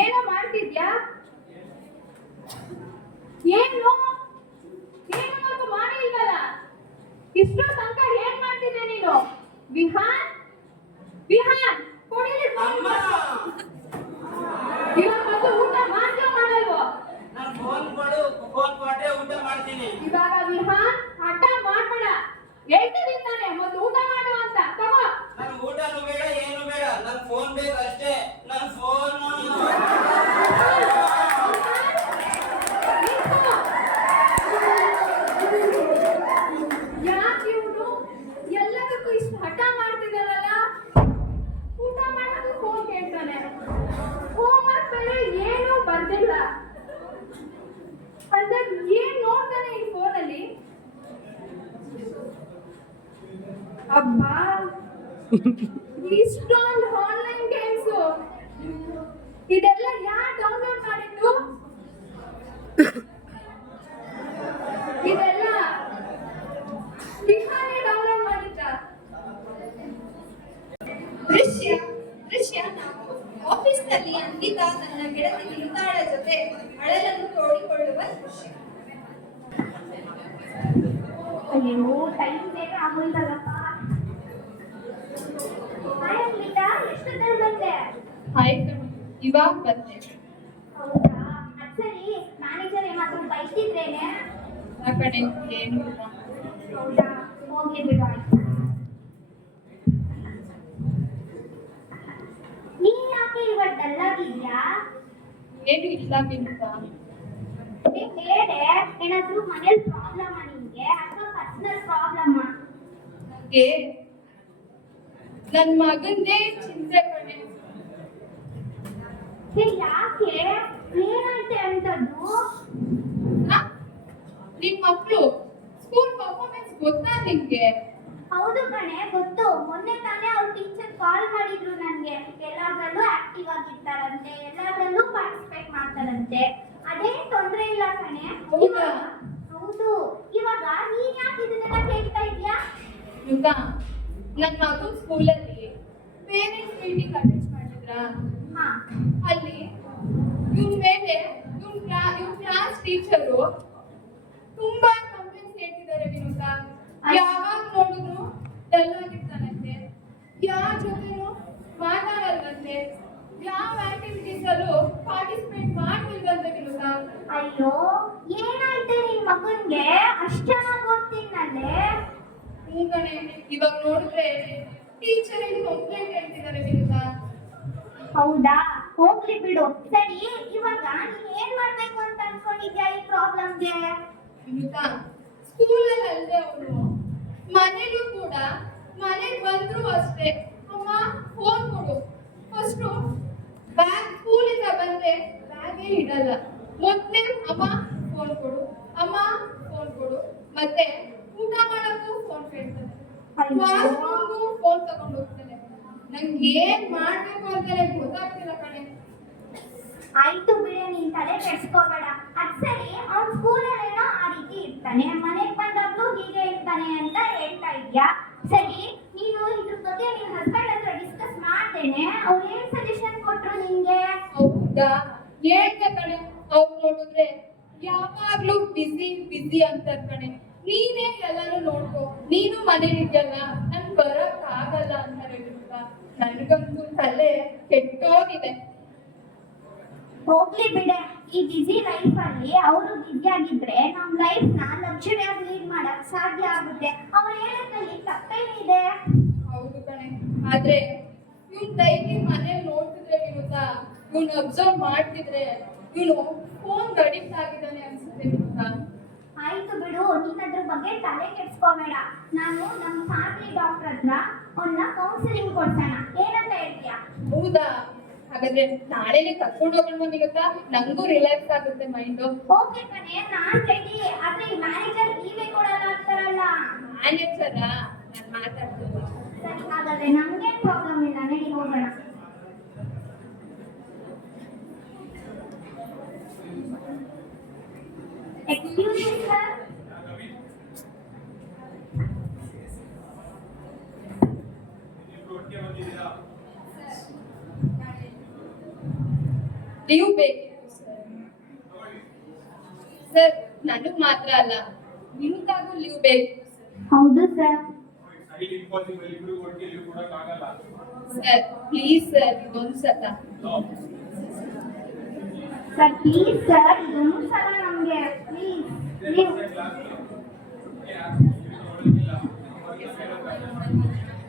ಏನೋ ಮಾಡ್ತಿದ್ಯಾ? ಏನು ಏನು ಮಾಡಿ ಇಲ್ವಲ್ಲ? ಇಷ್ಟೋ ತನಕ ಏನ್ ಮಾಡ್ತಿದ್ದೆ ನೀನು? ವಿಹಾನ್ ವಿಹಾನ್ ಕೊಡಿಲಿ ಅಮ್ಮ, ಇವಾಗ ಬಂದು ಊಟ ಮಾಡ್ತೀಯೋ ಮಾಡಲ್ವೋ? ನನ್ ಫೋನ್ ಕೊಡು, ಫೋನ್ ಕೊಟ್ರೆ ಊಟ ಮಾಡ್ತೀನಿ. ಇವಾಗ ವಿಹಾನ್ ಹಠ ಮಾಡ್ಬೇಡ. ಹೇಳ್ತಿದ್ದೀನಿ ತಾನೆ ಮೊದಲು ಊಟ ಮಾಡು ಅಂತ. ತಗೋ. ನನ್ ಊಟನೂ ಬೇಡ ಏನು ಬೇಡ, ನನ್ ಫೋನ್ ಬೇಕು ಅಷ್ಟೇ. ನನ್ ಫೋನ್ ಯಾಕೆ ಇವ್ರು ಎಲ್ಲದಕ್ಕೂ ಇಷ್ಟು ಹಠ ಮಾಡ್ತಿದಾರಲ್ಲ? ಊಟ ಮಾಡೋದು ಫೋನ್ ಕೇಳ್ತಾನೆ. ಹೋಮ್ವರ್ಕ್ ಬೇರೆ ಏನೂ ಬರ್ದಿಲ್ಲ. ಅಂದ್ರೆ ಏನ್ ನೋಡ್ತಾನೆ ಈ ಫೋನಲ್ಲಿ? ಅಬ್ಬಾ, ಇಷ್ಟೊಂದು ಆನ್ಲೈನ್ ಗೇಮ್ಸ್ ಇದೆಲ್ಲ ಯಾರು ಡೌನ್ಲೋಡ್ ಮಾಡಿದ್ದು? ಇದೆಲ್ಲ ವಿಹಾನೇ ಡೌನ್ಲೋಡ್ ಮಾಡಿದ್ದ. ದೃಶ್ಯ ನಾವು ಆಫೀಸ್ನಲ್ಲಿ ಅಂಕಿತಾ ತನ್ನ ಗೆಳತಿ ನಿಂತಾಳ ಜೊತೆ ಅಳಲನ್ನು ತೋಡಿಕೊಳ್ಳುವ ದೃಶ್ಯ. ಅಯ್ಯೋ, ಟೈಮ್ ಬೇಗ ಆಗೋಯ್ತಲ್ಲಪ್ಪ. ಹಾಯ್ ಅಂಕಿತಾ, ಎಷ್ಟೊತ್ತಲ್ಲಿ ಬಂದೆ? ಆಯ್ತು, ಇವಾಗ ಬಂದೆ. ಹೌದಾ? ಅದ್ ಸರಿ, ಮ್ಯಾನೇಜರ್ ಏನಾದ್ರು ಬೈತಿದ್ರೇನೆ? ಆ ಕಡೆ ಏನು ಇಲ್ಲ. ಹೌದಾ? ಹೋಗ್ಲಿ ಬಿಡು, ಆಯ್ತು. ನೀನ್ ಯಾಕೆ ಇವತ್ತು ಡಲ್ಲಾಗಿದ್ಯಾ? ಏನು ಇಲ್ಲ ಬಿಂತಾ. ನೀನ್ ಹೇಳೆ, ಏನಾದ್ರು ಮನೇಲಿ ಪ್ರಾಬ್ಲಮ್ ನಿನ್ಗೆ ಅಥವಾ ಪರ್ಸನಲ್ ಪ್ರಾಬ್ಲಮ್? ನನಗೆ ನನ್ನ ಮಗಂದೇ ಚಿಂತೆ ಕಣೆ. ಯಾಕೆ? ಏನಾಯ್ತೆ ಅಂತದ್ದು? ನಿಮ್ ಮಕ್ಳು ಸ್ಕೂಲ್ ಪರ್ಫಾರ್ಮೆನ್ಸ್ ಗೊತ್ತಾ ನಿಂಗೆ? ಹೌದು ಕಣೆ, ಗೊತ್ತು. ಮೊನ್ನೆ ತಾನೇ ಅವ್ರ ಟೀಚರ್ ಕಾಲ್ ಮಾಡಿದ್ರು ನನ್ಗೆ. ಎಲ್ಲಾದ್ರಲ್ಲೂ ಆಕ್ಟಿವ್ ಆಗಿರ್ತಾರಂತೆ, ಎಲ್ಲಾದ್ರಲ್ಲೂ ಪಾರ್ಟಿಸಿಪೇಟ್ ಮಾಡ್ತಾರಂತೆ. ಅದೇನ್ ತೊಂದ್ರೆ ಇಲ್ಲ ಕಣೆ. ಹೌದಾ? ಹೌದು. ಇವಾಗ ನೀನ್ ಯಾಕೆ ಇದನ್ನೆಲ್ಲ ಕೇಳ್ತಾ ಇದ್ಯಾ? ಈಗ ನನ್ನ ಮಗನ ಸ್ಕೂಲಲ್ಲಿ ಪೇರೆಂಟ್ಸ್ ಮೀಟಿಂಗ್ ಅಟೆಂಡ್ ಮಾಡಿದ್ರ. ಹಾ. ಅಲ್ಲಿ ಇವ್ನ ಮೇಲೆ ಇವ್ನ ಕ್ಲಾಸ್ ಟೀಚರು ತುಂಬಾ ಕಂಪ್ಲೇಂಟ್ಸ್ ಹೇಳ್ತಿದ್ದಾರೆ ವಿನುತ. ಯಾವಾಗ ನೋಡಿದ್ರು ಡಲ್ ಆಗಿರ್ತಾನಂತೆ, ಯಾರ ಜೊತೆನೂ ಮಾತಾಡಲ್ವಂತೆ, ಯಾವ ಆಕ್ಟಿವಿಟೀಸ್ ಅಲ್ಲೂ ಪಾರ್ಟಿಸಿಪೇಟ್ ಮಾಡ್ತಿಲ್ವಂತೆ ವಿನುತ. ಅಯ್ಯೋ, ಏನಾಯ್ತೆ ನಿನ್ ಮಗನ್ಗೆ? ಅಷ್ಟ್ ಚೆನ್ನಾಗಿ ಓದ್ತೀನಲ್ಲೇ. ಹ್ಞೂ ಕಣೆ, ಇವಾಗ ನೋಡಿದ್ರೆ ಟೀಚರ್ ಕಂಪ್ಲೇಂಟ್ ಹೇಳ್ತಿದ್ದಾರೆ ವಿನುತ. ಹೌದಾ? ಹೋಗ್ಲಿ ಬಿಡು. ಸರಿ, ಇವಾಗ ನೀನ್ ಏನ್ ಮಾಡ್ಬೇಕು ಅಂತ ಅನ್ಕೊಂಡಿದ್ಯಾ ಈ ಪ್ರಾಬ್ಲಮ್ಗೆ? ವಿನುತ, ಸ್ಕೂಲಲ್ಲಿ ಅಲ್ಲದೆ ಅವನು ಮನೇಲೂ ಕೂಡ ಮನೆಗೆ ಬಂದ್ರು ಅಷ್ಟೇ, ಅಮ್ಮ ಫೋನ್ ಕೊಡು. ಫಸ್ಟು ಬ್ಯಾಗ್ ಸ್ಕೂಲಿಂದ ಬಂದ್ರೆ ಬ್ಯಾಗೇ ಇಡಲ್ಲ. ಮೊದಲೇ ಅಮ್ಮ ಫೋನ್ ಕೊಡು, ಅಮ್ಮ ಫೋನ್ ಕೊಡು. ಮತ್ತೆ ಊಟ ಮಾಡಕ್ಕೂ ಫೋನ್ ಕೇಳ್ತಾನೆ, ವಾಶ್ರೂಮ್ಗೂ ಫೋನ್ ತಗೊಂಡು ಹೋಗ್ತಾನೆ. ನಂಗೆ ಏನ್ ಮಾಡ್ಬೇಕು ಅಂತಾನೆ ಗೊತ್ತಾಗ್ತಿಲ್ಲ ಕಣೆ. ಆಯ್ತು ಬಿಡೆ, ನೀನ್ ತಲೆ ಕೆಡ್ಸ್ಕೋಬೇಡ. ಅದ್ ಸರಿ, ಅವ್ನ್ ಸ್ಕೂಲಲ್ಲೇನೋ ಆ ರೀತಿ ಇರ್ತಾನೆ, ಮನೆಗ್ ಬಂದಾಗ್ಲೂ ಹೀಗೆ ಇರ್ತಾನೆ ಅಂತ ಹೇಳ್ತಾ ಇದ್ಯಾ. ಸರಿ, ನೀನು ಇದ್ರ ಬಗ್ಗೆ ನಿನ್ ಹಸ್ಬೆಂಡ್ ಹತ್ರ ಡಿಸ್ಕಸ್ ಮಾಡ್ದೇನೆ ಅವ್ರು ಏನ್ ಸಜೆಷನ್ ಕೊಟ್ರು ನಿಂಗೆ? ಹೌದಾ, ಹೇಳ್ದೆ ಕಣೆ. ಅವ್ರು ನೋಡಿದ್ರೆ ಯಾವಾಗ್ಲೂ ಬಿಸಿ ಬಿಸಿ ಅಂತಾರ ಕಣೆ. ನೀನೇ ಎಲ್ಲಾನು ನೋಡ್ಕೋ, ನೀನು ಮನೇಲಿದ್ಯಲ್ಲ, ನನ್ ಬರಕ್ ಆಗಲ್ಲ ಅಂತಾರೆ. ನನ್ಗಂತೂ ತಲೆ ಕೆಟ್ಟೋಗಿದೆ. ಹೋಗ್ಲಿ ಬಿಡೆ, ಈ ಬಿಸಿ ಲೈಫ್ ಅಲ್ಲಿ ಅವರು ಬಿಸಿ ಆಗಿದ್ರೆ ನಮ್ ಲೈಫ್ ನ ಲಕ್ಸುರಿಯಾಗಿ ಲೀಡ್ ಮಾಡಕ್ ಸಾಧ್ಯ ಆಗುತ್ತೆ. ಅವ್ರು ಹೇಳೋದ್ರಲ್ಲಿ ತಪ್ಪೇನಿದೆ? ಹೌದು ಕಣೆ, ಆದ್ರೆ ಇವ್ನ್ ಡೈಲಿ ಮನೇಲಿ ನೋಡ್ತಿದ್ರೆ ವಿನುತಾ, ಇವ್ನ್ ಅಬ್ಸರ್ವ್ ಮಾಡ್ತಿದ್ರೆ ಇವನು ಫೋನ್ ಅಡಿಕ್ಟ್ ಆಗಿದ್ದಾನೆ ಅನ್ಸುತ್ತೆ ವಿನುತಾ. ಆಯ್ತು ಬಿಡು, ನೀನ್ ಅದ್ರ ಬಗ್ಗೆ ತಲೆ ಕೆಡ್ಸ್ಕೋಬೇಡ. ನಾನು ನಮ್ ಫ್ಯಾಮಿಲಿ ಡಾಕ್ಟರ್ ಹತ್ರ ಅವನ್ನ ಕೌನ್ಸಿಲಿಂಗ್ ಕೊಡ್ಸೋಣ, ಏನಂತ ಹೇಳ್ತೀಯಾ? ಹೌದಾ, ಹಾಗಾದ್ರೆ ನಾಳೆನೆ ಕರ್ಕೊಂಡು ಹೋಗೋಣ ವಿನುತಾ, ನಂಗೂ ರಿಲ್ಯಾಕ್ಸ್ ಆಗುತ್ತೆ ಮೈಂಡು. ಓಕೆ ಕಣೆ, ನಾನ್ ರೆಡಿ. ಆದ್ರೆ ಈ ಮ್ಯಾನೇಜರ್ ನೀವೇ ಕೊಡಲ್ಲ ಅಂತಾರಲ್ಲ. ಮ್ಯಾನೇಜರ ನಾನು ಮಾತಾಡ್ತೀನಿ. ಸರಿ, ಹಾಗಾದ್ರೆ ನಮ್ಗೇನ್ ಪ್ರಾಬ್ಲಮ್ ಇಲ್ಲ, ನಡಿ ಹೋಗೋಣ. Excuse me sir. ಲೀವ್ ಬೇಕಿತ್ತು ಸರ್. ನನಗ್ ಮಾತ್ರ ಅಲ್ಲ, ನಿಮ್ಗಾಗೂ ಲೀವ್ ಬೇಕಿತ್ತು ಹೌದು ಸರ್. ಸರ್. ಪ್ಲೀಸ್ ಸರ್, ಇದೊಂದ್ಸಲ. ಸರ್ ಪ್ಲೀಸ್ ಸರ್, ಇದೊಂದು ಸಲ ನಮ್ಗೆ ಪ್ಲೀಸ್.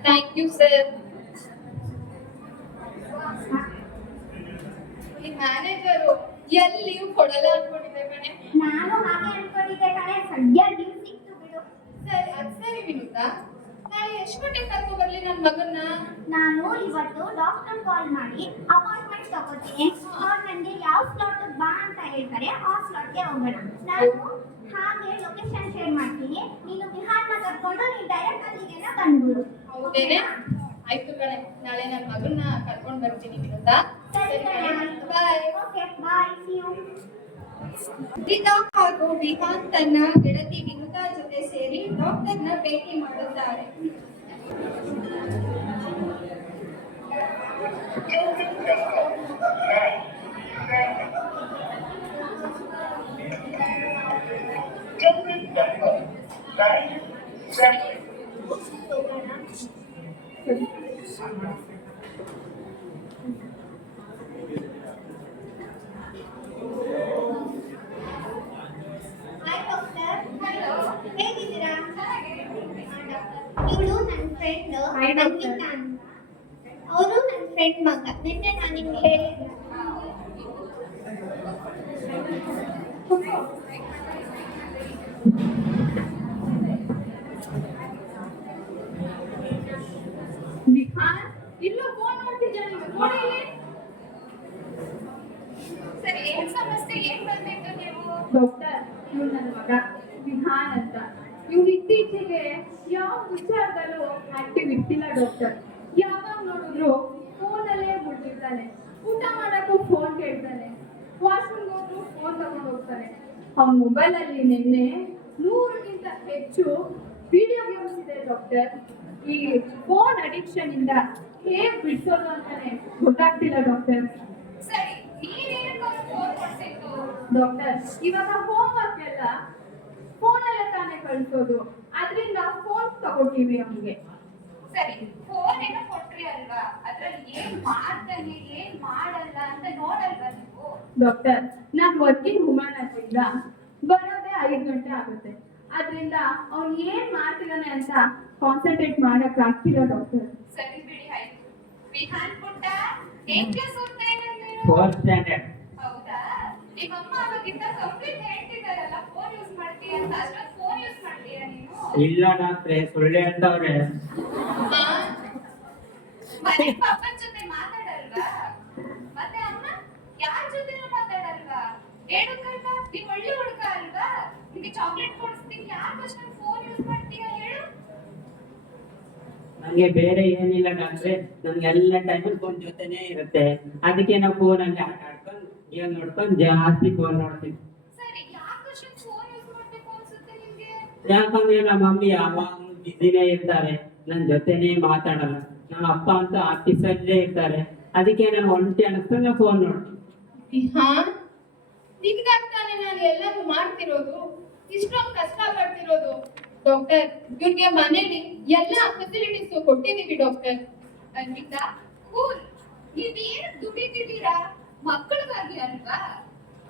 Thank you sir. ಈ ಮ್ಯಾನೇಜರು ಎಲ್ಲಿ ಲೀವ್ ಕೊಡಲ್ಲ ಅನ್ಕೊಂಡಿದ್ದೆ ಕಣೆ. ನಾನು ಹಾಗೆ ಅನ್ಕೊಂಡಿದ್ದೆ ಕಣೆ, ಸದ್ಯ ಲೀವ್ ಸಿಕ್ತು ಬಿಡು. ಸರ್, ಅದ್ ಸರಿ ವಿನುತಾ, ನಾಳೆ ಎಷ್ಟು ಗಂಟೆಗೆ ಕರ್ಕೊ ಬರ್ಲಿ ನನ್ನ ಮಗನ್ನ? ನಾನು ಇವತ್ತು ಡಾಕ್ಟರ್ ಕಾಲ್ ಮಾಡಿ ಅಪಾಯಿಂಟ್ಮೆಂಟ್ ತಗೋತೀನಿ. ಅವ್ರು ನನಗೆ ಯಾವ ಸ್ಲಾಟ್ ಬಾ ಅಂತ ಹೇಳ್ತಾರೆ ಆ ಸ್ಲಾಟ್ಗೆ ಹೋಗೋಣ. ನಾನು ಹಾಗೆ ಲೊಕೇಶನ್ ಶೇರ್ ಮಾಡ್ತೀನಿ, ನೀನು ವಿಹಾರ್ನ ಕರ್ಕೊಂಡು ನೀನು ಡೈರೆಕ್ಟ್ ಅಲ್ಲಿಗೆನ ಬಂದ್ಬಿಡು. ಹೌದೇನೆ? ಆಯ್ತು ಕಣೆ, ನಾಳೆ ನನ್ನ ಮಗನ್ನ ಕರ್ಕೊಂಡು ಬರ್ತೀನಿ ವಿನುತಾ. ಸರಿ ಕಣೆ, bye. Okay bye, see you. Rita ಹಾಗೂ ವಿಹಾನ್ ತನ್ನ ಗೆಳತಿ ವಿನುತಾ ಜೊತೆ ಸೇರಿ ಡಾಕ್ಟರ್ನ ಭೇಟಿ ಮಾಡುತ್ತಾರೆ. Hi doctor. ಹಲೋ, ಹೇಗಿದ್ದೀರಾ? ಇವಳು ನನ್ನ ಫ್ರೆಂಡ್ ಅನ್ವಿತಾ ಅಂತ. ಅವರು ನನ್ನ ಫ್ರೆಂಡ್ ಮಗ. ನಿನ್ನೆ ನಾನು ನಿಮ್ಗೆ ಹೇಳಿದ್ದೆ. ವಿಹಾನ್, ಇಲ್ಲೂ ಫೋನ್ ನೋಡ್ತಿದ್ಯಾ ನೀನು? ನೋಡಿ ಇಲ್ಲಿ. ಸರಿ, ಏನ್ ಸಮಸ್ಯೆ, ಏನ್ ಬರ್ಬೇಕು ನೀವು? ಡಾಕ್ಟರ್, ಇವ್ನು ನನ್ನ ಮಗ ವಿಹಾನ್ ಅಂತ. ಇವ್ನು ಇತ್ತೀಚೆಗೆ ಯಾವ ವಿಚಾರದಲ್ಲೂ ಆಕ್ಟಿವ್ ಇರ್ತಿಲ್ಲ ಡಾಕ್ಟರ್. ಯಾವಾಗ ನೋಡಿದ್ರು ಫೋನಲ್ಲೇ ಮುಳ್ಗಿರ್ತಾನೆ. ಊಟ ಮಾಡಕ್ಕೂ ಫೋನ್ ಕೇಳ್ತಾನೆ, ವಾಶ್ರೂಮ್ ಹೋದ್ರು ಫೋನ್ ತಗೊಂಡು ಹೋಗ್ತಾನೆ. ಅವ್ನ ಮೊಬೈಲಲ್ಲಿ ನಿನ್ನೆ 100ಕ್ಕಿಂತ ಹೆಚ್ಚು ವಿಡಿಯೋ ಗೇಮ್ಸ್ ಇದೆ ಡಾಕ್ಟರ್. ಈ ಫೋನ್ ಅಡಿಕ್ಷನ್ ಇಂದ ಹೇಗ್ ಬಿಡಿಸೋದು ಅಂತಾನೆ ಗೊತ್ತಾಗ್ತಿಲ್ಲ ಡಾಕ್ಟರ್. ಸರಿ, ನೀವೇನಕ್ಕೆ ಫೋನ್ ಕೊಡ್ಸಿದ್ದು? ಡಾಕ್ಟರ್, ಇವಾಗ ಹೋಮ್ ವರ್ಕ್ ಎಲ್ಲ ಫೋನಲ್ಲೇ ತಾನೇ ಕಳಿಸೋದು, ಅದರಿಂದ ಫೋನ್ ತಗೊಳ್ತೀವಿ ಅವನಿಗೆ. ಸರಿ, ಫೋನ್ ಏನೋ ಕೊಟ್ರಿ ಅಲ್ವಾ, ಅದ್ರಲ್ಲಿ ಏನ್ ಮಾಡ್ತಾನೆ ಏನ್ ಮಾಡಲ್ಲ ಅಂತ ನೋಡಲ್ವಾ ನೀವು? ಡಾಕ್ಟರ್, ನಾನು ವರ್ಕಿಂಗ್ ವುಮನ್ ಆದ್ದರಿಂದ ಬರೋದೇ 5 ಗಂಟೆ ಆಗುತ್ತೆ. ಅದರಿಂದ ಅವ್ನು ಏನ್ ಮಾಡ್ತಿದ್ದಾನೆ ಅಂತ ಕಾನ್ಸಂಟ್ರೇಟ್ ಮಾಡಕ್ ಆಗ್ತಿಲ್ಲ ಡಾಕ್ಟರ್. ಸರಿ ಬಿಡಿ, ಆಯ್ತು. ವಿಹಾನ್ ಪುಟ್ಟ, ಏನ್ ಕ್ಲಾಸ್ ಓದ್ತಾ ಇದ್ದೀರಾ ನೀವು? 4th standard. ಹೌದಾ? ನಿಮ್ಮಮ್ಮ ಅವಾಗಿಂದ ಕಂಪ್ಲೀಟ್ ಹೇಳ್ತಿದ್ದಾರಲ್ಲ ಫೋನ್ ಯೂಸ್ ಮಾಡ್ತೀಯ ಅಂತ, ಅಷ್ಟೊಂದು ಫೋನ್ ಯೂಸ್ ಮಾಡ್ತೀಯ ನೀನು? ಇಲ್ಲ ಡಾಕ್ಟ್ರೆ, ಸುಳ್ಳು ಹೇಳ್ತವ್ರೆ. ಮನೆ ಪಪ್ಪನ ಜೊತೆ ಮಾತಾಡಲ್ವಾ? ಮತ್ತೆ ಅಮ್ಮ ಯಾರ ಜೊತೆನೂ ಮಾತಾಡಲ್ವಾ? ಹೇಳು ಕಣ್ಣ, ನೀನ್ ಒಳ್ಳೆ ಹುಡುಗ ಅಲ್ವಾ? ನಿಂಗೆ ಚಾಕ್ಲೇಟ್ ಕೊಡಿಸ್ತೀನಿ, ಯಾಕೆ ಅಷ್ಟೊಂದು ಫೋನ್ ಯೂಸ್ ಮಾಡ್ತೀಯ ಹೇಳು? ನಂಗೆ ಬೇರೆ ಏನಿಲ್ಲ ಡಾಕ್ಟ್ರೆ, ನಮ್ಗೆಲ್ಲ ಟೈಮ್ ಫೋನ್ ಜೊತೆನೇ ಇರುತ್ತೆ. ಅದಕ್ಕೆ ನಾವು ಫೋನಲ್ಲಿ ಆಟ ಆಡ್ಕೊಂಡು ಗೇಮ್ ನೋಡ್ಕೊಂಡು ಜಾಸ್ತಿ ಫೋನ್ ನೋಡ್ತೀವಿ. ಸರಿ, ಯಾಕೆ ಅಷ್ಟೊಂದು ಫೋನ್ ಯೂಸ್ ಮಾಡ್ಬೇಕು ಅನ್ಸುತ್ತೆ ನಿಮ್ಗೆ? ಯಾಕಂದ್ರೆ ನಮ್ಮ ಮಮ್ಮಿ ಯಾವಾಗಲೂ ಬಿಸಿನೇ ಇರ್ತಾರೆ, ನನ್ನ ಜೊತೆನೇ ಮಾತಾಡಲ್ಲ. ನಮ್ಮ ಅಪ್ಪ ಅಂತೂ ಆಫೀಸಲ್ಲೇ ಇರ್ತಾರೆ. ಅದಕ್ಕೆ ನಾನು ಒಂಟಿ ಅನಿಸ್ತು ನಾವು ಫೋನ್ ನೋಡ್ತೀವಿ. ಹಾ, ನಿಮ್ಗಾಗ್ತಾನೆ ನಾನು ಎಲ್ಲಾನು ಮಾಡ್ತಿರೋದು, ಇಷ್ಟೊಂದು ಕಷ್ಟ ಪಡ್ತಿರೋದು. ಡಾಕ್ಟರ್, ಇವ್ರಿಗೆ ಮನೇಲಿ ಎಲ್ಲ ಫೆಸಿಲಿಟೀಸ್ ಕೊಟ್ಟಿದೀವಿ ಡಾಕ್ಟರ್. ಅನ್ವಿತಾ, ಕೂಲ್. ನೀವೇನು ದುಡಿತಿದ್ದೀರಾ? ಮಕ್ಕಳಿಗಾಗಿ ಅಲ್ವಾ?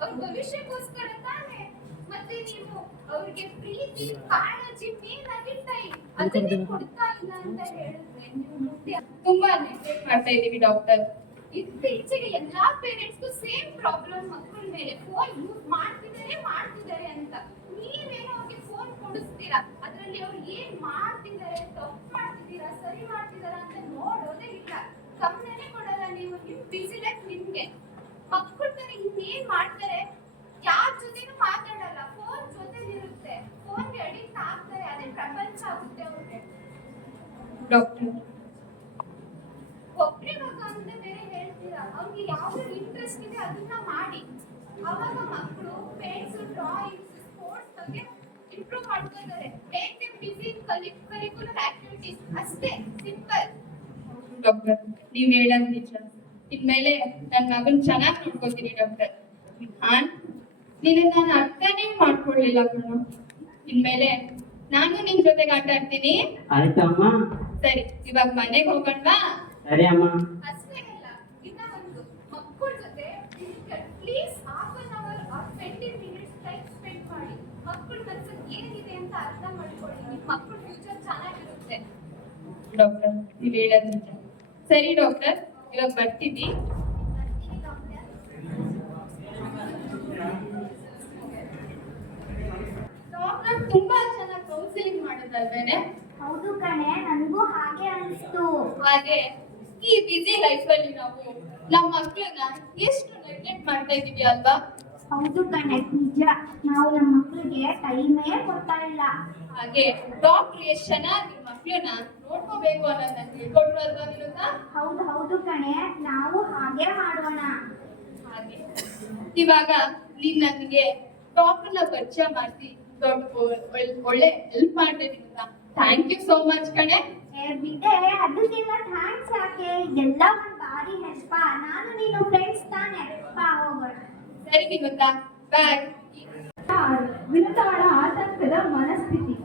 ಅವ್ರ ಭವಿಷ್ಯಕ್ಕೋಸ್ಕರ ತಾನೇ. ಮತ್ತೆ ನೀವು ಅವ್ರಿಗೆ ಪ್ರೀತಿ, ಕಾಳಜಿ, ಮೇಲಾಗಿ ಟೈಮ್ ಅದನ್ನೇ ಕೊಡ್ತಾ ಇಲ್ಲ ಅಂತ ಹೇಳಿದ್ರೆ ನೀವು ಮುಂದೆ ತುಂಬಾ ನೆಗ್ಲೆಕ್ಟ್ ಮಾಡ್ತಾ ಇದೀವಿ ಡಾಕ್ಟರ್. ಇತ್ತೀಚೆಗೆ ಎಲ್ಲಾ ಪೇರೆಂಟ್ಸ್ಗೂ ಸೇಮ್ ಪ್ರಾಬ್ಲಮ್. ಮಕ್ಕಳ ಮೇಲೆ ಫೋನ್ ಯೂಸ್ ಮಾಡ್ತಿದ್ದಾರೆ ಅಂತ. ನೀವೇನೋ ಅವ್ರಿಗೆ ಫೋನ್ ಕೊಡಿಸ್ತೀರಾ, ಅದ್ರಲ್ಲಿ ಅವ್ರು ಏನ್ ಮಾಡ್ತಿದ್ದಾರೆ, ತಪ್ಪು ಮಾಡ್ತಿದ್ದೀರಾ, ಸರಿ ಮಾಡ್ತಿದಾರ ಅಂತ ನೋಡೋದೇ ಇಲ್ಲ. ಗಮನನೇ ಕೊಡಲ್ಲ ನೀವು. ನಿಮ್ ಬಿಸಿ ಲೈಫ್ ನಿಮ್ಗೆ. ಮಕ್ಕಳು ತಾನೇ ಇನ್ನೇನ್ ಮಾಡ್ತಾರೆ? ಯಾರ ಜೊತೆನೂ ಮಾತಾಡಲ್ಲ, ಫೋನ್ ಜೊತೆಲಿರುತ್ತೆ, ಫೋನ್ಗೆ ಅಡಿಕ್ಟ್ ಆಗ್ತಾರೆ. ಅದೇ ಪ್ರಪಂಚ ಆಗುತ್ತೆ ಅವ್ರಿಗೆ. ಡಾಕ್ಟರ್, ಒಬ್ಬರೇ ಮಗ ಅಂತ ಬೇರೆ ಹೇಳ್ತೀರಾ. ಅವ್ರಿಗೆ ಯಾವ್ದು ಇಂಟ್ರೆಸ್ಟ್ ಇದೆ ಅದನ್ನ ಮಾಡಿ. ಅವಾಗ ಮಕ್ಕಳು ಪೇಂಟ್ಸ್, ಡ್ರಾಯಿಂಗ್ಸ್, ಸ್ಪೋರ್ಟ್ಸ್ ಬಗ್ಗೆ ಇಂಪ್ರೂವ್ ಮಾಡ್ಕೊತಾರೆ. ಟೇಕ್ ದೆಮ್ ಬಿಸಿ ಇನ್ ಕರಿಕ್ಯುಲರ್ ಆಕ್ಟಿವಿಟೀಸ್. ಅಷ್ಟೇ, ಸಿಂಪಲ್. ಡಾಕ್ಟರ್, ನೀವ್ ಹೇಳೋದ್ ನಿಜ. ಇನ್ಮೇಲೆ ನನ್ನ ಮಗನ್ ಚೆನ್ನಾಗಿ ನೋಡ್ಕೋತೀನಿ ಡಾಕ್ಟರ್. ಹಾನ್, ನೀನು ನಾನು ಅರ್ಥನೇ ಮಾಡ್ಕೊಳ್ಳಿಲ್ಲ ಕಣೋ. ಇನ್ಮೇಲೆ ನಾನು ನಿಮ್ ಜೊತೆಗೆ ಆಟ ಆಡ್ತೀನಿ. ಆಯ್ತಮ್ಮ. ಸರಿ, ಇವಾಗ ಮನೆಗೆ ಹೋಗೋಣವಾ? ಸರಿ ಅಮ್ಮ. ಅಷ್ಟೇ ಅಲ್ಲ, ಇನ್ನ ಒಂದು ಮಕ್ಕಳ ಜೊತೆ please half an hour or 20 minutes time spend ಮಾಡಿ. ಮಕ್ಕಳ ಮನಸ್ಸಲ್ಲಿ ಏನಿದೆ ಅಂತ ಅರ್ಥ ಮಾಡ್ಕೊಳ್ಳಿ. ನಿಮ್ಮ ಮಕ್ಕಳ ಫ್ಯೂಚರ್ ಚೆನ್ನಾಗಿರುತ್ತೆ. ಡಾಕ್ಟರ್, ನೀವ್ ಹೇಳೋದ್ ನಿಜ. ಸರಿ ಡಾಕ್ಟರ್, ಇವಾಗ ಬರ್ತೀವಿ. ಬರ್ತೀನಿ ಡಾಕ್ಟರ್. ಡಾಕ್ಟರ್ ತುಂಬಾ ಚೆನ್ನಾಗಿ ಕೌನ್ಸಿಲಿಂಗ್ ಮಾಡೋದಲ್ವೇನೆ? ಹೌದು ಕಣೆ, ನನಗೂ ಹಾಗೆ ಅನಿಸ್ತು. ಹಾಗೆ ಈ ಬಿಸಿ ಲೈಫ್ ಅಲ್ಲಿ ನಾವು ನಮ್ಮ ಮಕ್ಕಳನ್ನ ಎಷ್ಟು ನೆಗ್ಲೆಕ್ಟ್ ಮಾಡ್ತಾ ಇದೀವಿ ಅಲ್ವಾ? ಹೌದು ಕಣೆ, ನಿಜ. ನಾವು ನಮ್ಮ ಮಕ್ಕಳಿಗೆ ಟೈಮೇ ಕೊಡ್ತಾ ಇಲ್ಲ. ಹಾಗೆ ಡಾಕ್ಟರ್ ಎಷ್ಟು ಚೆನ್ನಾಗಿ ಮಕ್ಕಳನ್ನ ನೋಡ್ಕೋಬೇಕು ಅನ್ನೋದನ್ನ ಹೇಳ್ಕೊಟ್ರು ಅಲ್ವಾ ವಿನುತಾ? ಹೌದು ಕಣೆ, ನಾವು ಹಾಗೆ ಮಾಡೋಣ. ಹಾಗೆ ಇವಾಗ ನೀನ್ ನನಗೆ ಡಾಕ್ಟರ್ನ ಪರಿಚಯ ಮಾಡಿಸಿ ಒಳ್ಳೆ ಹೆಲ್ಪ್ ಮಾಡ್ದೆ Vinutha. Thank you so much ಕಣೆ. ಬಿಟ್ಟೆ ಅದಕ್ಕೆಲ್ಲ ಥ್ಯಾಂಕ್ಸ್ ಯಾಕೆ? ಎಲ್ಲ ಒಂದು ಭಾರಿ ಹೆಲ್ಪ್. ನಾನು ನೀನು ಫ್ರೆಂಡ್ಸ್ ತಾನೆ. ಬಾ ಹೋಗೋಣ. ಸರಿ ವಿನುತಾ, ಬಾಯ್. ವಿನುತಾಳ ಆತಂಕದ ಮನಸ್ಥಿತಿ.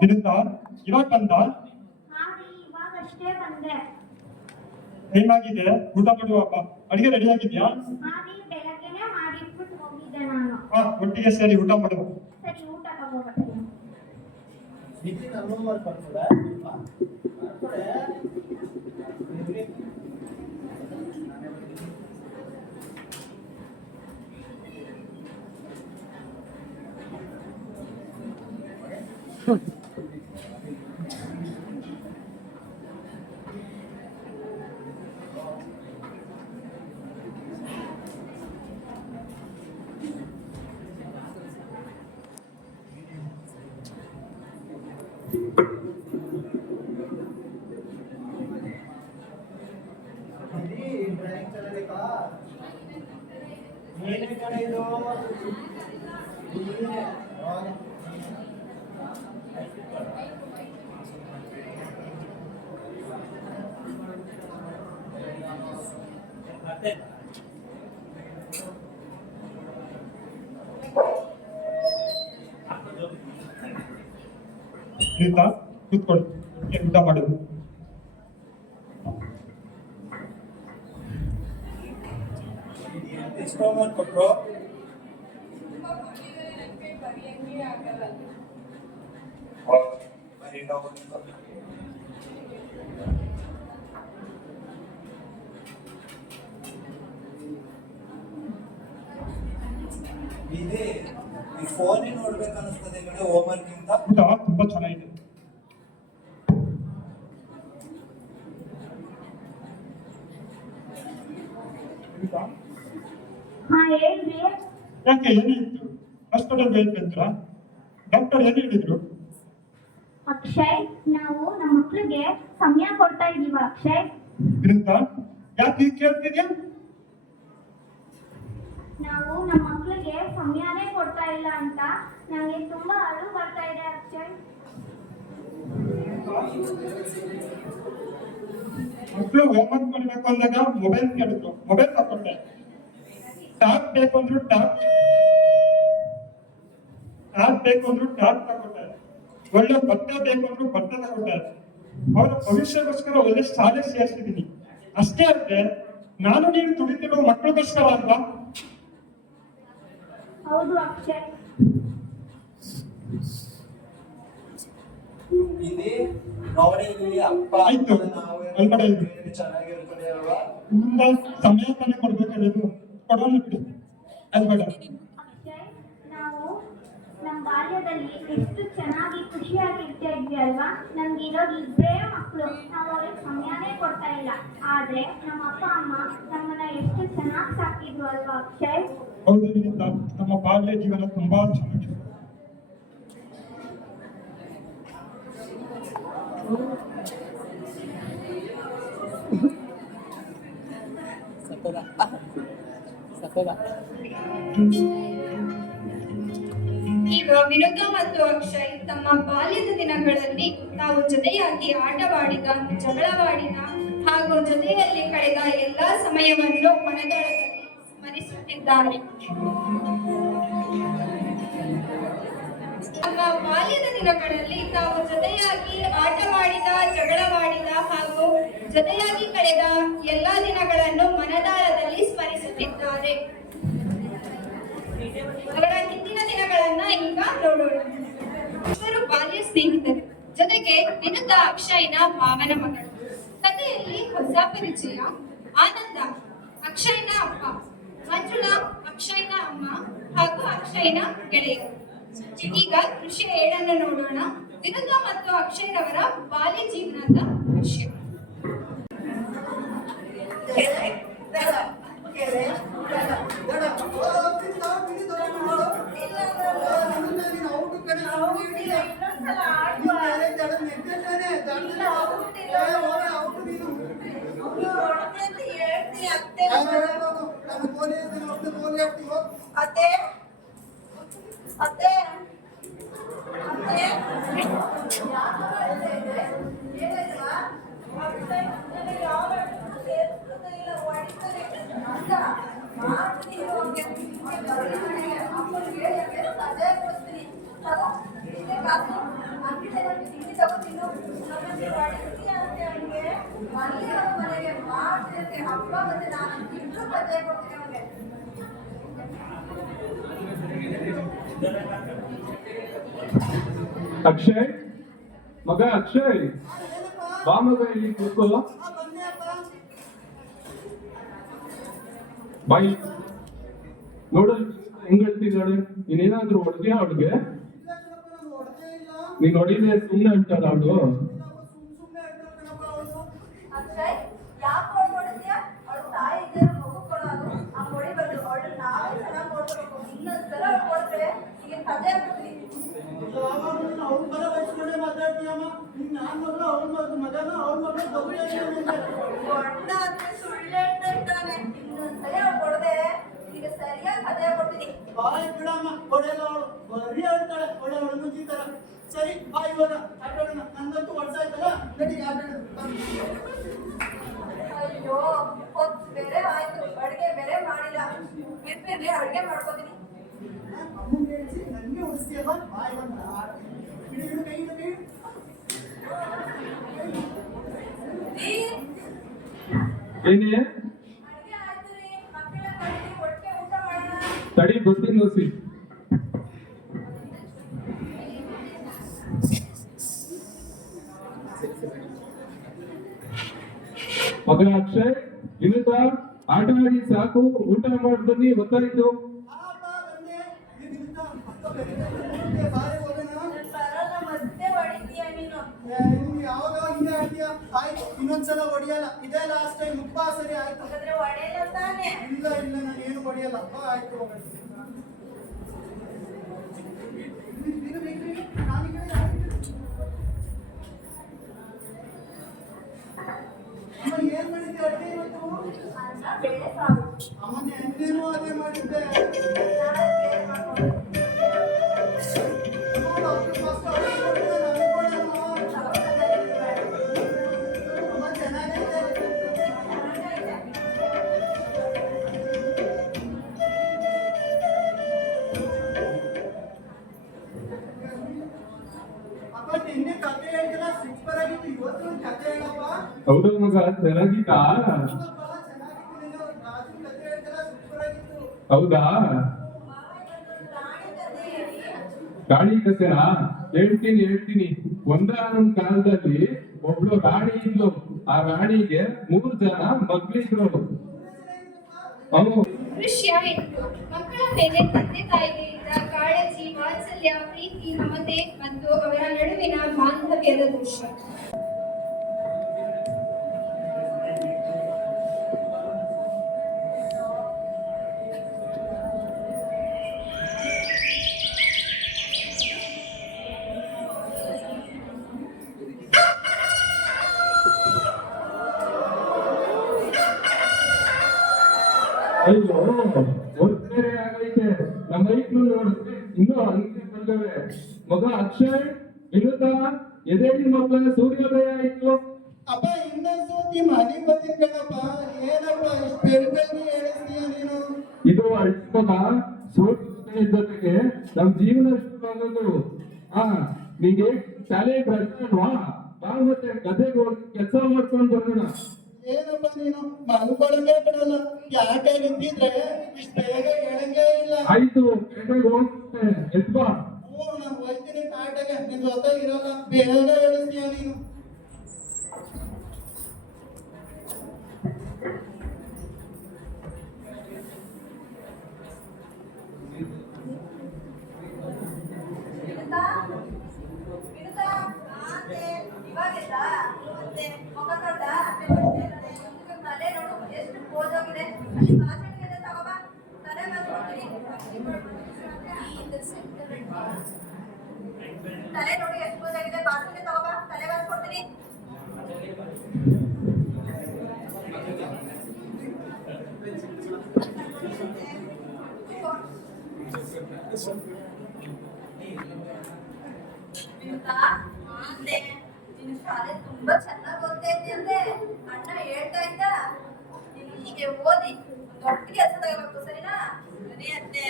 ವಿನುತಾ, ಇವಾಗ ಬಂದ? ಹಾ ರೀ, ಇವಾಗಷ್ಟೇ ಬಂದೆ. ಏನಾಗಿದೆ? ಊಟ ಮಾಡುವಪ್ಪ. ಅಡಿಗೆ ರೆಡಿ ಆಗಿದ್ಯಾ? ಹಾ ರೀ, ಬೆಳಗ್ಗೆನೆ ಮಾಡಿಟ್ಬಿಟ್ಟು ಹೋಗಿದ್ದೆ ನಾನು. ಹಾ, ಒಟ್ಟಿಗೆ ಸೇರಿ ಊಟ ಮಾಡುವ. ಸರಿ, ಊಟ ತಗೋಬರ್ತೀನಿ. ನಿತಿನ್ ಅನುಭವ ಮಾಡ್ಕೊಡೆ ಡ್ರಾಯಿಂಗ್ ಚಲಬೇಕಾ? ಏನೇ ಕಡೆ ಇದು? ವಿನುತಾ, ಕೂತ್ಕೊಳ್ಳಿ. ಊಟ ಮಾಡುದು. ಎಷ್ಟು ಹೋಮ್ವರ್ಕ್ ಕೊಟ್ರು? ಇದೆ ಈ ಫೋನೇ ನೋಡ್ಬೇಕು ಅನಿಸ್ತದೆ ಕಡೆ ಹೋಮ್ವರ್ಕ್ ಇಂದ. ಊಟ ತುಂಬಾ ಚೆನ್ನಾಗಿದೆ. ಊಟ? ಹಾ ಹೇಳ್ರಿ. ಯಾಕೆ ಏನಿತ್ತು? ಹಾಸ್ಪಿಟಲ್ ಬೇಕಂದ್ರ ಡಾಕ್ಟರ್ ಏನು ಹೇಳಿದ್ರು? ಅಕ್ಷಯ್, ನಾವು ನಮ್ಮ ಮಕ್ಳಿಗೆ ಸಮಯ ಕೊಡ್ತಾ ಇದೀವ ಅಕ್ಷಯ್. ಇದರಿಂದ ಯಾಕೆ ಹೀಗೆ ಕೇಳ್ತಿದ್ಯಾ? ನಾವು ನಮ್ಮ ಮಕ್ಳಿಗೆ ಸಮಯನೇ ಕೊಡ್ತಾ ಇಲ್ಲ ಅಂತ ನನಗೆ ತುಂಬಾ ಅಳು ಬರ್ತಾ ಇದೆ ಅಕ್ಷಯ್. ಮಕ್ಕಳು ಹೋಮ್ವರ್ಕ್ ಮಾಡಬೇಕು ಅಂದಾಗ ಮೊಬೈಲ್ ಕೇಳಿದ್ರು, ಮೊಬೈಲ್ ತಗೊಂಡೆ. ಟ್ಯಾಬ್ ಬೇಕು ಅಂದ್ರು ಟ್ಯಾಬ್ ಬೇಕು ಅಂದ್ರು ಟ್ಯಾಬ್ ತಗೊಂಡೆ. ಒಳ್ಳೆ ಬಟ್ಟೆ ಬೇಕು ಅಂದ್ರು ಬಟ್ಟೆ ತಗೊಂಡೆ. ಅವರ ಭವಿಷ್ಯಕ್ಕೋಸ್ಕರ ಒಳ್ಳೆ ಶಾಲೆ ಸೇರಿಸಿದೀನಿ. ಅಷ್ಟೇ ಅಲ್ಲದೆ ನಾನು ನೀನು ದುಡಿತಿರೋ ಮಕ್ಕಳಿಗೋಸ್ಕರ ಅಲ್ವಾ? ಹೌದು ಅಕ್ಷಯ್. ಇಲ್ಲಿ ನೋಡಿ ಇಲ್ಲಿ ಅಪ್ಪ ಆಯ್ತು. ನಾವೇ ಒಳಗಡೆ ಇರು. ಚೆನ್ನಾಗಿರ್ತದೆ ಅಲ್ವಾ? ಮುಂದೆ ಸಮಯ ತಾನೇ ಕೊಡ್ಬೇಕಾಗಿತ್ತು, ಕೊಡೋಣ ಬಿಡು. ಅದು ಬೇಡ. ಅಕ್ಷಯ್, ನಾವು ನಮ್ಮ ಬಾಲ್ಯದಲ್ಲಿ ಎಷ್ಟು ಚೆನ್ನಾಗಿ ಖುಷಿಯಾಗಿ ಇರ್ತಾ ಇದ್ವಿ ಅಲ್ವಾ? ನಮ್ಗೆ ಇರೋದು ಇಬ್ಬರೇ ಮಕ್ಕಳು, ನಾವು ಅವ್ರಿಗೆ ಸಮಯನೇ ಕೊಡ್ತಾ ಇಲ್ಲ. ಆದ್ರೆ ನಮ್ಮ ಅಪ್ಪ ಅಮ್ಮ ನಮ್ಮನ್ನ ಎಷ್ಟು ಚೆನ್ನಾಗಿ ಸಾಕಿದ್ರು ಅಲ್ವಾ ಅಕ್ಷಯ್? ಹೌದು ವಿನಿತಾ, ನಮ್ಮ ಬಾಲ್ಯ ಜೀವನ ತುಂಬಾ ಚೆನ್ನಾಗಿದೆ. ಈಗ ವಿನುತಾ ಮತ್ತು ಅಕ್ಷಯ್ ತಮ್ಮ ಬಾಲ್ಯದ ದಿನಗಳಲ್ಲಿ ತಾವು ಜೊತೆಯಾಗಿ ಆಟವಾಡಿದ, ಜಗಳವಾಡಿದ ಹಾಗೂ ಜೊತೆಯಲ್ಲಿ ಕಳೆದ ಎಲ್ಲಾ ಸಮಯವನ್ನು ಮನದೊಳದಲ್ಲಿ ಸ್ಮರಿಸುತ್ತಿದ್ದಾರೆ. ತಮ್ಮ ಬಾಲ್ಯದ ದಿನಗಳಲ್ಲಿ ತಾವು ಜೊತೆಯಾಗಿ ಆಟವಾಡಿದ, ಜಗಳವಾಡಿದ ಹಾಗೂ ಜೊತೆಯಾಗಿ ಕಳೆದ ಎಲ್ಲಾ ದಿನಗಳನ್ನು ಮನದಾಳದಲ್ಲಿ ಸ್ಮರಿಸುತ್ತಿದ್ದಾರೆ. ಅವರ ಹಿಂದಿನ ದಿನಗಳನ್ನ ಈಗ ನೋಡೋಣ. ಇವರು ಬಾಲ್ಯ ಸ್ನೇಹಿತರು, ಜೊತೆಗೆ ವಿನುತಾ ಅಕ್ಷಯ್ನ ಮಾವನ ಮಗಳು. ಕಥೆಯಲ್ಲಿ ಹೊಸ ಪರಿಚಯ. ಆನಂದ ಅಕ್ಷಯ್ನ ಅಪ್ಪ, ಮಂಜುಳಾ ಅಕ್ಷಯ್ನ ಅಮ್ಮ ಹಾಗೂ ಅಕ್ಷಯ್ನ ಗೆಳೆಯರು. ಈಗ ದೃಶ್ಯ 7 ನೋಡೋಣ. ವಿನುತಾ ಮತ್ತು ಅಕ್ಷಯ್ರವರ ಬಾಲ್ಯ ಜೀವನದ ದೃಶ್ಯ. ಅಕ್ಷಯ್, ಮಗ ಅಕ್ಷಯ್, ಬಾ ಮಗ ಇಲ್ಲಿ ಕೂತ್ಕೋ. ಬಾಯ್ ನೋಡಲ್ ಹೆಂಗ್ ಹೇಳ್ತಿದ್ದಾಳೆ. ನೀನೇನಾದ್ರೂ ಹೊಡೆದ್ಯಾ ಅವಳಿಗೆ? ನೀನ್ ಹೊಡಿದೆ ಸುಮ್ಮನೆ ಅಂತಾಳ ಅವಳು. ಸರಿ ಬಾ ಇವಾಗ ಆಟೋಣ. ನಂಗಂತೂ ವರ್ಷ ಆಯ್ತಲ್ಲ, ನಡಿ ಆಟೋಣ. ಅಯ್ಯೋ, ಹೊತ್ತು ಬೇರೆ ಆಯ್ತು, ಅಡುಗೆ ಬೇರೆ ಮಾಡಿಲ್ಲ. ಬಿರ್ಬಿರ್ಲಿ ಅಡುಗೆ ಮಾಡ್ಕೋತೀನಿ. ಅಮ್ಮನ ಹೇಳಿಸಿ ನನಗೆ ಉಳಿಸ್ತೀಯಮ್ಮ. ಬಾ ಇವಾಗ ಬಿಡಿ ಬಿಡು ಕೈ ಕೈ. ಏನೇ ಅಡುಗೆ ಆಯ್ತು ರೀ, ಮಕ್ಕಳ ಕಡೆಗೆ ಹೊಟ್ಟೆ ಊಟ ಮಾಡೋಣ. ತಡಿ ಬರ್ತೀನಿ ನೋಸಿ. ಮಗ ಅಕ್ಷಯ್, ವಿನುತಾ ಆಟ ಆಡಿ ಸಾಕು, ಊಟ ಮಾಡಿ ಬನ್ನಿ, ಗೊತ್ತಾಯ್ತು? ಬಾ ಬಂದೆ. ಬಾರಿ ಹೋಗೋಣ. ಮತ್ತೆ ಹೊಡಿತೀಯ ನೀನು. ನೀನು ಯಾವಾಗ ಹಿಂಗೆ ಆಡ್ತೀಯ? ಆಯ್ತು, ಇನ್ನೊಂದ್ಸಲ ಹೊಡಿಯಲ್ಲ. ಇದೇ ಲಾಸ್ಟ್ ಟೈಮ್. ಸರಿ ಆಯ್ತು. ಹಾಗಾದ್ರೆ ಹೊಡೆಯಲ್ಲ ತಾನೆ? ಇಲ್ಲ ನಾನು ಏನು ಹೊಡಿಯಲ್ಲ. ಆಯ್ತು ಹೋಗೋಣ. ಏನ್ ಮಾಡಿದ್ದೆ ಅಡುಗೆ ಇವತ್ತು? ಅನ್ನ ಬೇಳೆ ಸಾರು. ಅಮ್ಮನ ಎಂದೇನೋ ಅದೇ ಮಾಡಿದ್ದೆ. ಹೌದು ಮಗ, ಚೆನ್ನಾಗಿತ್ತಾ? ಹೌದಾ? ರಾಣಿ ಕಥೆನಾ? ಹೇಳ್ತೀನಿ. ಒಂದಾನೊಂದ್ ಕಾಲದಲ್ಲಿ ಒಬ್ಳು ರಾಣಿ ಇದ್ಲು. ಆ ರಾಣಿಗೆ 3 ಜನ ಮಕ್ಳಿದ್ರು. ದೃಶ್ಯ 8. ಮಕ್ಕಳ ಮೇಲೆ ತಂದೆ ತಾಯಿಗಳಿಂದ ಕಾಳಜಿ, ವಾತ್ಸಲ್ಯ, ಪ್ರೀತಿ, ಮಮತೆ ಮತ್ತು ಅವರ ನಡುವಿನ ಬಾಂಧವ್ಯದ ದೃಶ್ಯ. ಅಯ್ಯೋ, ಬೇರೆ ಆಗೈತೆ. ನಮ್ಮ ಐಕ್ಳು ನೋಡಿದ್ರೆ ಇನ್ನೂ ಹಂಗೆ ಬಂದವೆ. ಮಗ ಅಕ್ಷಯ್, ಇರುತ್ತಾ? ಎದೇಳಿ ಮಕ್ಕಳ ಸೂರ್ಯೋದಯ ಆಯ್ತು. ಅಪ್ಪ, ಇನ್ನೊಂದು ಸತಿ ಮನೆಗೆ ಬಂದಿದ್ ಕಣಪ್ಪ. ಏನಪ್ಪ ಇಷ್ಟು ಬೆಳಗ್ಗೆ ಹೇಳಿಸ್ತೀಯ ನೀನು? ಇದು ಅಳ್ಪದ ಸೂರ್ಯೋದಯ ಜೊತೆಗೆ ನಮ್ ಜೀವನ ಶುರುವಾಗೋದು. ನಿಂಗೆ ಶಾಲೆ ಬರ್ತಾಲ್ವಾ? ಬಾ, ಮತ್ತೆ ಗದ್ದೆಗೆ ಹೋಗಿ ಕೆಲಸ ಮಾಡ್ಕೊಂಡು ಬರೋಣ. ಏನಪ್ಪ ನೀನು ಮಲ್ಕೊಳ್ಳಂಗೆ ಬಿಡಲ್ಲ. ಯಾಕೆ ನಿಂತಿದ್ರೆ ಇಷ್ಟು ಬೇಗ ಹೇಳಂಗೇ ಇಲ್ಲ. ಆಯ್ತು, ಗದ್ದೆಗೆ ಹೋಗ್ತೆ, ಎದ್ಬಾ. ನಾನು ಹೋಗ್ತೀನಿ ಟಾಟಾಗೆ. ನಿನ್ ಜೊತೆ ಇರಲ್ಲ. ಬೇಗ ಹೇಳಿಸ್ತೀಯ ನೀನು? ತಲೆ ನೋಡು ಎಷ್ಟು ಓದೋಗಿದೆ. ಅಲ್ಲಿ ಮಾತಾಡಿದೆ ತಗೋಬಾ. ತಲೆ ಮಾಡ್ಕೊಡ್ತೀನಿ. ತಲೆ ನೋಡಿ ಎಷ್ಟು ಓದಾಗಿದೆ. ಬಾತ್ರೂಮ್ಗೆ ತಗೋಬಾ. ತಲೆ ಬಾಚ್ಕೊಡ್ತೀನಿ. ನಿನ್ನ ಶಾಲೆ ತುಂಬಾ ಚೆನ್ನಾಗಿ ಓದ್ತಾ ಇದ್ದೆ ಅಂದೆ. ಅಣ್ಣ ಹೇಳ್ತಾ ಇದ್ದ ನೀನು ಹೀಗೆ ಓದಿ ದೊಡ್ಡ ಕೆಲಸ ತಗೋಬೇಕು, ಸರಿನಾ? ಸರಿ ಅತ್ತೆ.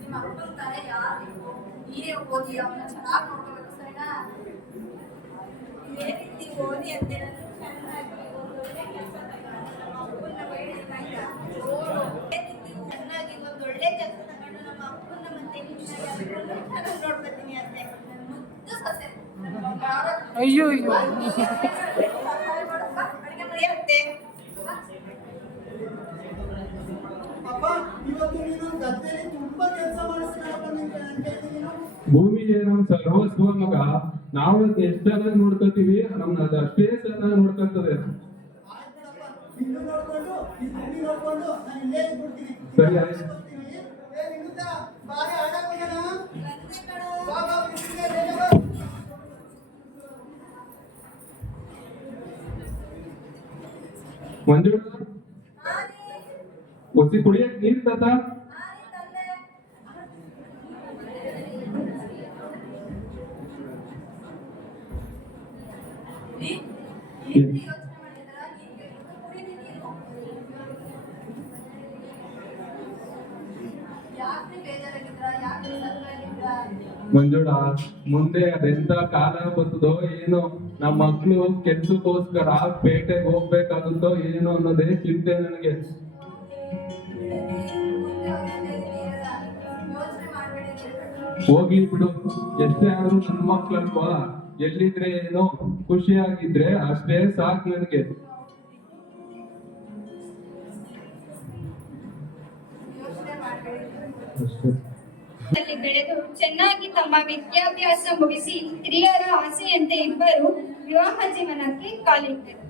ನಿಮ್ಮ ಅಪ್ಪನ ತಾನೇ ಯಾರು? ನೀನೇ ಓದಿ ಅವನ್ನ ಚೆನ್ನಾಗಿ ನೋಡ್ಕೋಬೇಕು, ಸರಿನಾ? ಏನಿದ್ದಿ ಓದಿ ಅಂತೆ. ನಾನು ಚೆನ್ನಾಗಿ ಒಂದೊಳ್ಳೆ ಕೆಲಸ ತಗೊಂಡು ನಮ್ಮ ಅಪ್ಪನ ಬೈಡಿಸ್ತಾ ಇದ್ದ. ಏನಿದ್ದಿ ಚೆನ್ನಾಗಿ ಒಂದೊಳ್ಳೆ ಕೆಲಸ ತಗೊಂಡು ನಮ್ಮ ಅಪ್ಪನ ಮತ್ತೆ ಚೆನ್ನಾಗಿ ನೋಡ್ಕೊತೀನಿ ಅತ್ತೆ. ನನ್ನ ಮುದ್ದು ಸೊಸೆ. ಅಯ್ಯೋ ಅಪ್ಪ, ಇವತ್ತು ನೀನು ಗದ್ದೆಯಲ್ಲಿ ತುಂಬಾ ಕೆಲಸ ಮಾಡಿಸ್ತೀನಪ್ಪ. ಭೂಮಿಗೆ ನಮ್ ಸರ್ವಸ್ವ ಮಗ. ನಾವು ಎಷ್ಟು ಚೆನ್ನಾಗಿ ನೋಡ್ಕೊತೀವಿ, ನಮ್ನ ಅದು ಅಷ್ಟೇ ಚೆನ್ನಾಗಿ ನೋಡ್ಕೊತದೆ. ಇನ್ನು ನೋಡ್ಕೊಂಡು ಈ ಭೂಮಿ ನೋಡ್ಕೊಂಡು ನಾನು ಇಲ್ಲೇ ಇದ್ಬಿಡ್ತೀನಿ. ಸರಿ, ಆಯ್ತು. ಬಾರಿ ಆಡಕ್ ಹೋಗೋಣ. ಬಾ ಬಾ, ಬಿಸಿಲಿಗೆ ಬೇಗ ಬಾ. ಮಂಜು, ಒಸಿ ಕುಡಿಯಕ್ ನೀರ್ ತಾತ? ಮಂಜುಳ, ಮುಂದೆ ಅದೆಂತ ಕಾಲ ಬರ್ತದೋ ಏನೋ. ನಮ್ಮ ಮಕ್ಳು ಕೆಲ್ಸಕ್ಕೋಸ್ಕರ ಪೇಟೆಗೆ ಹೋಗ್ಬೇಕಾಗುತ್ತೋ ಏನೋ ಅನ್ನೋದೇ ಚಿಂತೆ ನನಗೆ. ಹೋಗ್ಲಿ ಬಿಡು, ಎಷ್ಟೇ ಆದ್ರೂ ನನ್ನ ಮಕ್ಳಲ್ವಾ. ಎಲ್ಲಿದ್ರೆ ಏನೋ, ಖುಷಿಯಾಗಿದ್ರೆ ಅಷ್ಟೇ ಸಾಕು ನನಗೆ. ಅಷ್ಟೇ. ಲ್ಲಿ ಬೆಳೆದು ಚೆನ್ನಾಗಿ ತಮ್ಮ ವಿದ್ಯಾಭ್ಯಾಸ ಮುಗಿಸಿ ಹಿರಿಯರ ಆಸೆಯಂತೆ ಇಬ್ಬರು ವಿವಾಹ ಜೀವನಕ್ಕೆ ಕಾಲಿಟ್ಟರು.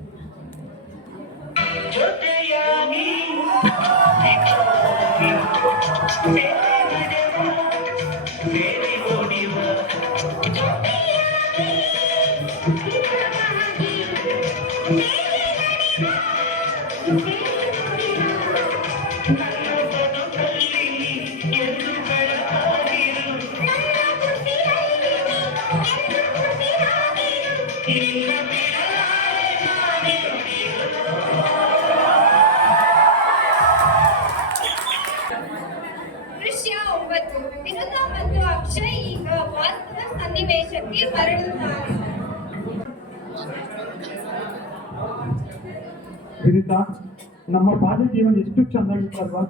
ದೃಶ್ಯ 9. ವಿನುತಾ ಮತ್ತು ಅಕ್ಷಯ್ ಈಗ ವಾಸ್ತವ ಸನ್ನಿವೇಶಕ್ಕೆ ಮರಳುತ್ತಾರೆ. ವಿನಿತಾ, ನಮ್ಮ ಬಾಲ್ಯ ಜೀವನ ಎಷ್ಟು ಚೆನ್ನಾಗಿತ್ತಲ್ವಾ?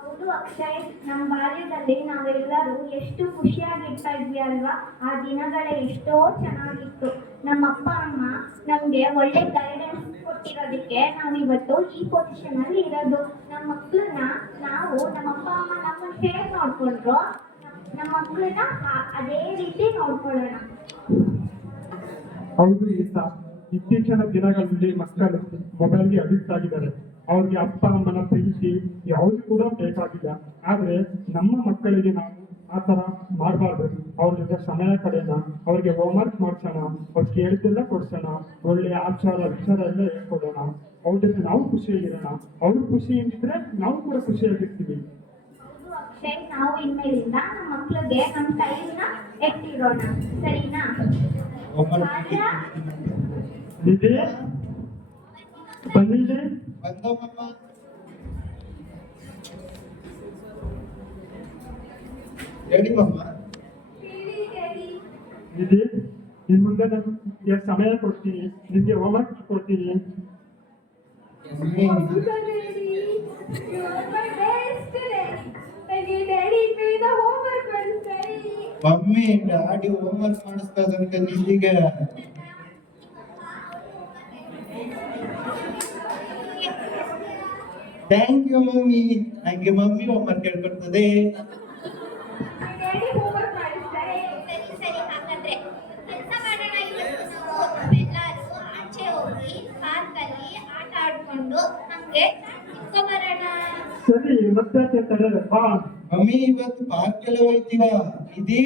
ಹೌದು ಅಕ್ಷಯ್, ನಮ್ಮ ಬಾಲ್ಯದಲ್ಲಿ ನಾವೆಲ್ಲರೂ ಎಷ್ಟು ಖುಷಿಯಾಗಿರ್ತಾ ಇದ್ವಿ ಅಲ್ವಾ? ಆ ದಿನಗಳೇ ಎಷ್ಟೋ ಚೆನ್ನಾಗಿತ್ತು. ನಮ್ಮ ಅಪ್ಪ ಅಮ್ಮ ನಮ್ಗೆ ಒಳ್ಳೆ ಗೈಡೆನ್ಸ್ ಕೊಟ್ಟಿರೋದಕ್ಕೆ ನಾವಿವತ್ತು ಈ ಪೊಸಿಷನ್ ಅಲ್ಲಿ ಇರೋದು. ನಮ್ಮ ಮಕ್ಕಳನ್ನ ನಾವು ನಮ್ಮ ಅಪ್ಪ ಅಮ್ಮ ನಮ್ಮನ್ನ ಹೇಗೆ ನೋಡ್ಕೊಂಡ್ರು, ನಮ್ಮ ಮಕ್ಕಳನ್ನ ಅದೇ ರೀತಿ ನೋಡ್ಕೊಳ್ಳೋಣ. ಹೌದು ವಿನಿತಾ, ಇತ್ತೀಚಿನ ದಿನಗಳಲ್ಲಿ ಮಕ್ಕಳು ಮೊಬೈಲ್ಗೆ ಅಡಿಕ್ಟ್ ಆಗಿದ್ದಾರೆ. ಅವ್ರಿಗೆ ಅಪ್ಪ ಅಮ್ಮನ ಪ್ರೀತಿ ಯಾವುದು ಕೂಡ ಬೇಕಾಗಿಲ್ಲ. ಆದ್ರೆ ನಮ್ಮ ಮಕ್ಕಳಿಗೆ ನಾವು ಆ ತರ ಮಾಡಬಾರ್ದು. ಅವ್ರ ಜೊತೆ ಸಮಯ ಕಳೆಯೋಣ, ಅವ್ರಿಗೆ ಹೋಮ್ವರ್ಕ್ ಮಾಡ್ಸೋಣ, ಅವ್ರು ಕೇಳಿದ್ದೆಲ್ಲ ಕೊಡ್ಸೋಣ, ಒಳ್ಳೆ ಆಚಾರ ವಿಚಾರ ಎಲ್ಲ ಹೇಳ್ಕೊಡೋಣ. ಅವ್ರ ಜೊತೆ ನಾವು ಖುಷಿಯಾಗಿರೋಣ. ಅವ್ರು ಖುಷಿಯಿಂದಿದ್ರೆ ನಾವು ಕೂಡ ಖುಷಿಯಾಗಿರ್ತೀವಿ. ಹೌದು ಅಕ್ಷಯ್, ನಾವು ಇನ್ಮೇಲಿಂದ ನಮ್ಮ ಮಕ್ಕಳಿಗೆ ನಮ್ಮ ಟೈಮ್ನ ಎತ್ತಿರೋಣ, ಸರಿನಾ? ಆರ್ಯ, ನಿಧಿ, ಬನ್ನಿದೆ. ಹೇಳಿ ಮಮ್ಮ. ನಿಧಿ, ಇನ್ ಮುಂದೆ ನಾನು ಸಮಯ ಕೊಡ್ತೀನಿ, ನಿಮ್ಗೆ ಹೋಮ್ವರ್ಕ್ ಕೊಡ್ತೀನಿ. ಮಮ್ಮಿ ಡ್ಯಾಡಿ ಹೋಮ್ವರ್ಕ್ ಮಾಡಿಸ್ತಾ ತನಕ ನಿಧಿಗೆ ಥ್ಯಾಂಕ್ ಯು ಮಮ್ಮಿ. ನಂಗೆ ಮಮ್ಮಿ ಹೋಮ್ವರ್ಕ್ ಹೇಳ್ಕೊಡ್ತದೆ. ಸರಿ ಸರಿ, ಹಾಗಾದ್ರೆ ಕೆಲಸ ಮಾಡೋಣ. ಇವತ್ತು ನಾವೆಲ್ಲರೂ ಆಚೆ ಹೋಗಿ ಪಾರ್ಕಲ್ಲಿ ಆಟ ಆಡ್ಕೊಂಡು ನಮ್ಗೆ ಬರೋಣ. ಸರಿ, ಮತ್ತೆ ಬಾ. ಮಮ್ಮಿ ಇವತ್ತು ಪಾರ್ಕ್ ಎಲ್ಲ ಹೋಯ್ತೀವ? ನಿಧಿ,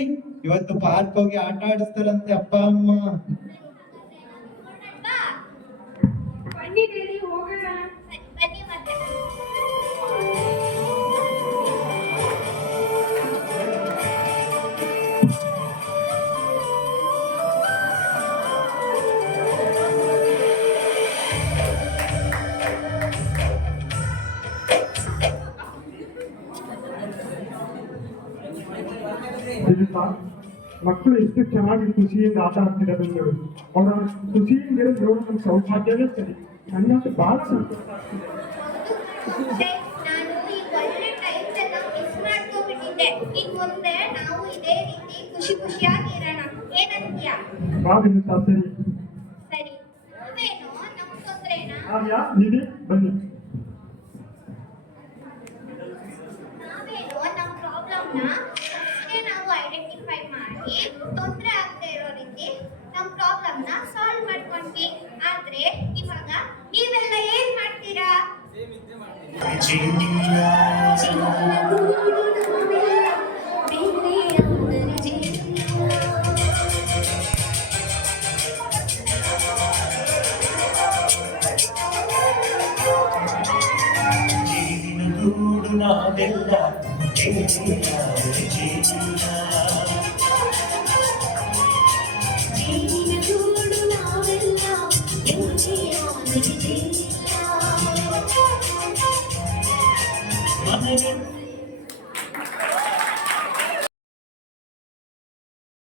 ಇವತ್ತು ಪಾರ್ಕ್ ಹೋಗಿ ಆಟ ಆಡಿಸ್ತಾರಂತೆ ಅಪ್ಪ ಅಮ್ಮ. ಬನ್ನಿ ಡ್ಯಾಡಿ, ಹೋಗೋಣ. ಸರಿ, ಬನ್ನಿ ಮತ್ತೆ. ಮಕ್ಕಳು ಎಷ್ಟು ಚೆನ್ನಾಗಿ ಖುಷಿಯಿಂದ ಆಟ ಆಡ್ತಿರೋದು ನೋಡು. ಅವರ ಖುಷಿಯಿಂದ ನೋಡು, ನಮ್ಮ ಸೌಭಾಗ್ಯವೇ ಸರಿ. ನನ್ನಂತೂ ಬಹಳ ಸಂತೋಷ ಆಗ್ತಿದೆ. ನಾನು ಈ ಒಳ್ಳೆ ಟೈಮ್ಸ್ ಎಲ್ಲ ಮಿಸ್ ಮಾಡ್ಕೊಂಡ್ಬಿಟ್ಟಿದ್ದೆ. ಇನ್ ಮುಂದೆ ನಾವು ಇದೇ ರೀತಿ ಖುಷಿಯಾಗಿರೋಣ. ಏನಂತೀಯ? ಬಾ ವಿನುತಾ, ಸರಿ. ಸರಿ, ನಾವೇನೋ ನಮ್ಮ ತೊಂದ್ರೆನಾ? ಆರ್ಯ, ನಿಧಿ, ಬನ್ನಿ. ನಾವೇನೋ ನಮ್ಮ ಪ್ರಾಬ್ಲಮ್ನ ನಾವು ಐಡೆಂಟಿಫೈ ಮಾಡಿ ತೊಂದರೆ ಆಗದೆ ಇರೋ ರೀತಿ ನಮ್ಮ ಪ್ರಾಬ್ಲಮ್ನ ಸಾಲ್ವ್ ಮಾಡ್ಕೊಂಡ್ವಿ. ಆದ್ರೆ ಇವಾಗ ನೀವೆಲ್ಲ ಏನ್ ಮಾಡ್ತೀರಾ? ಮನೆಗೆ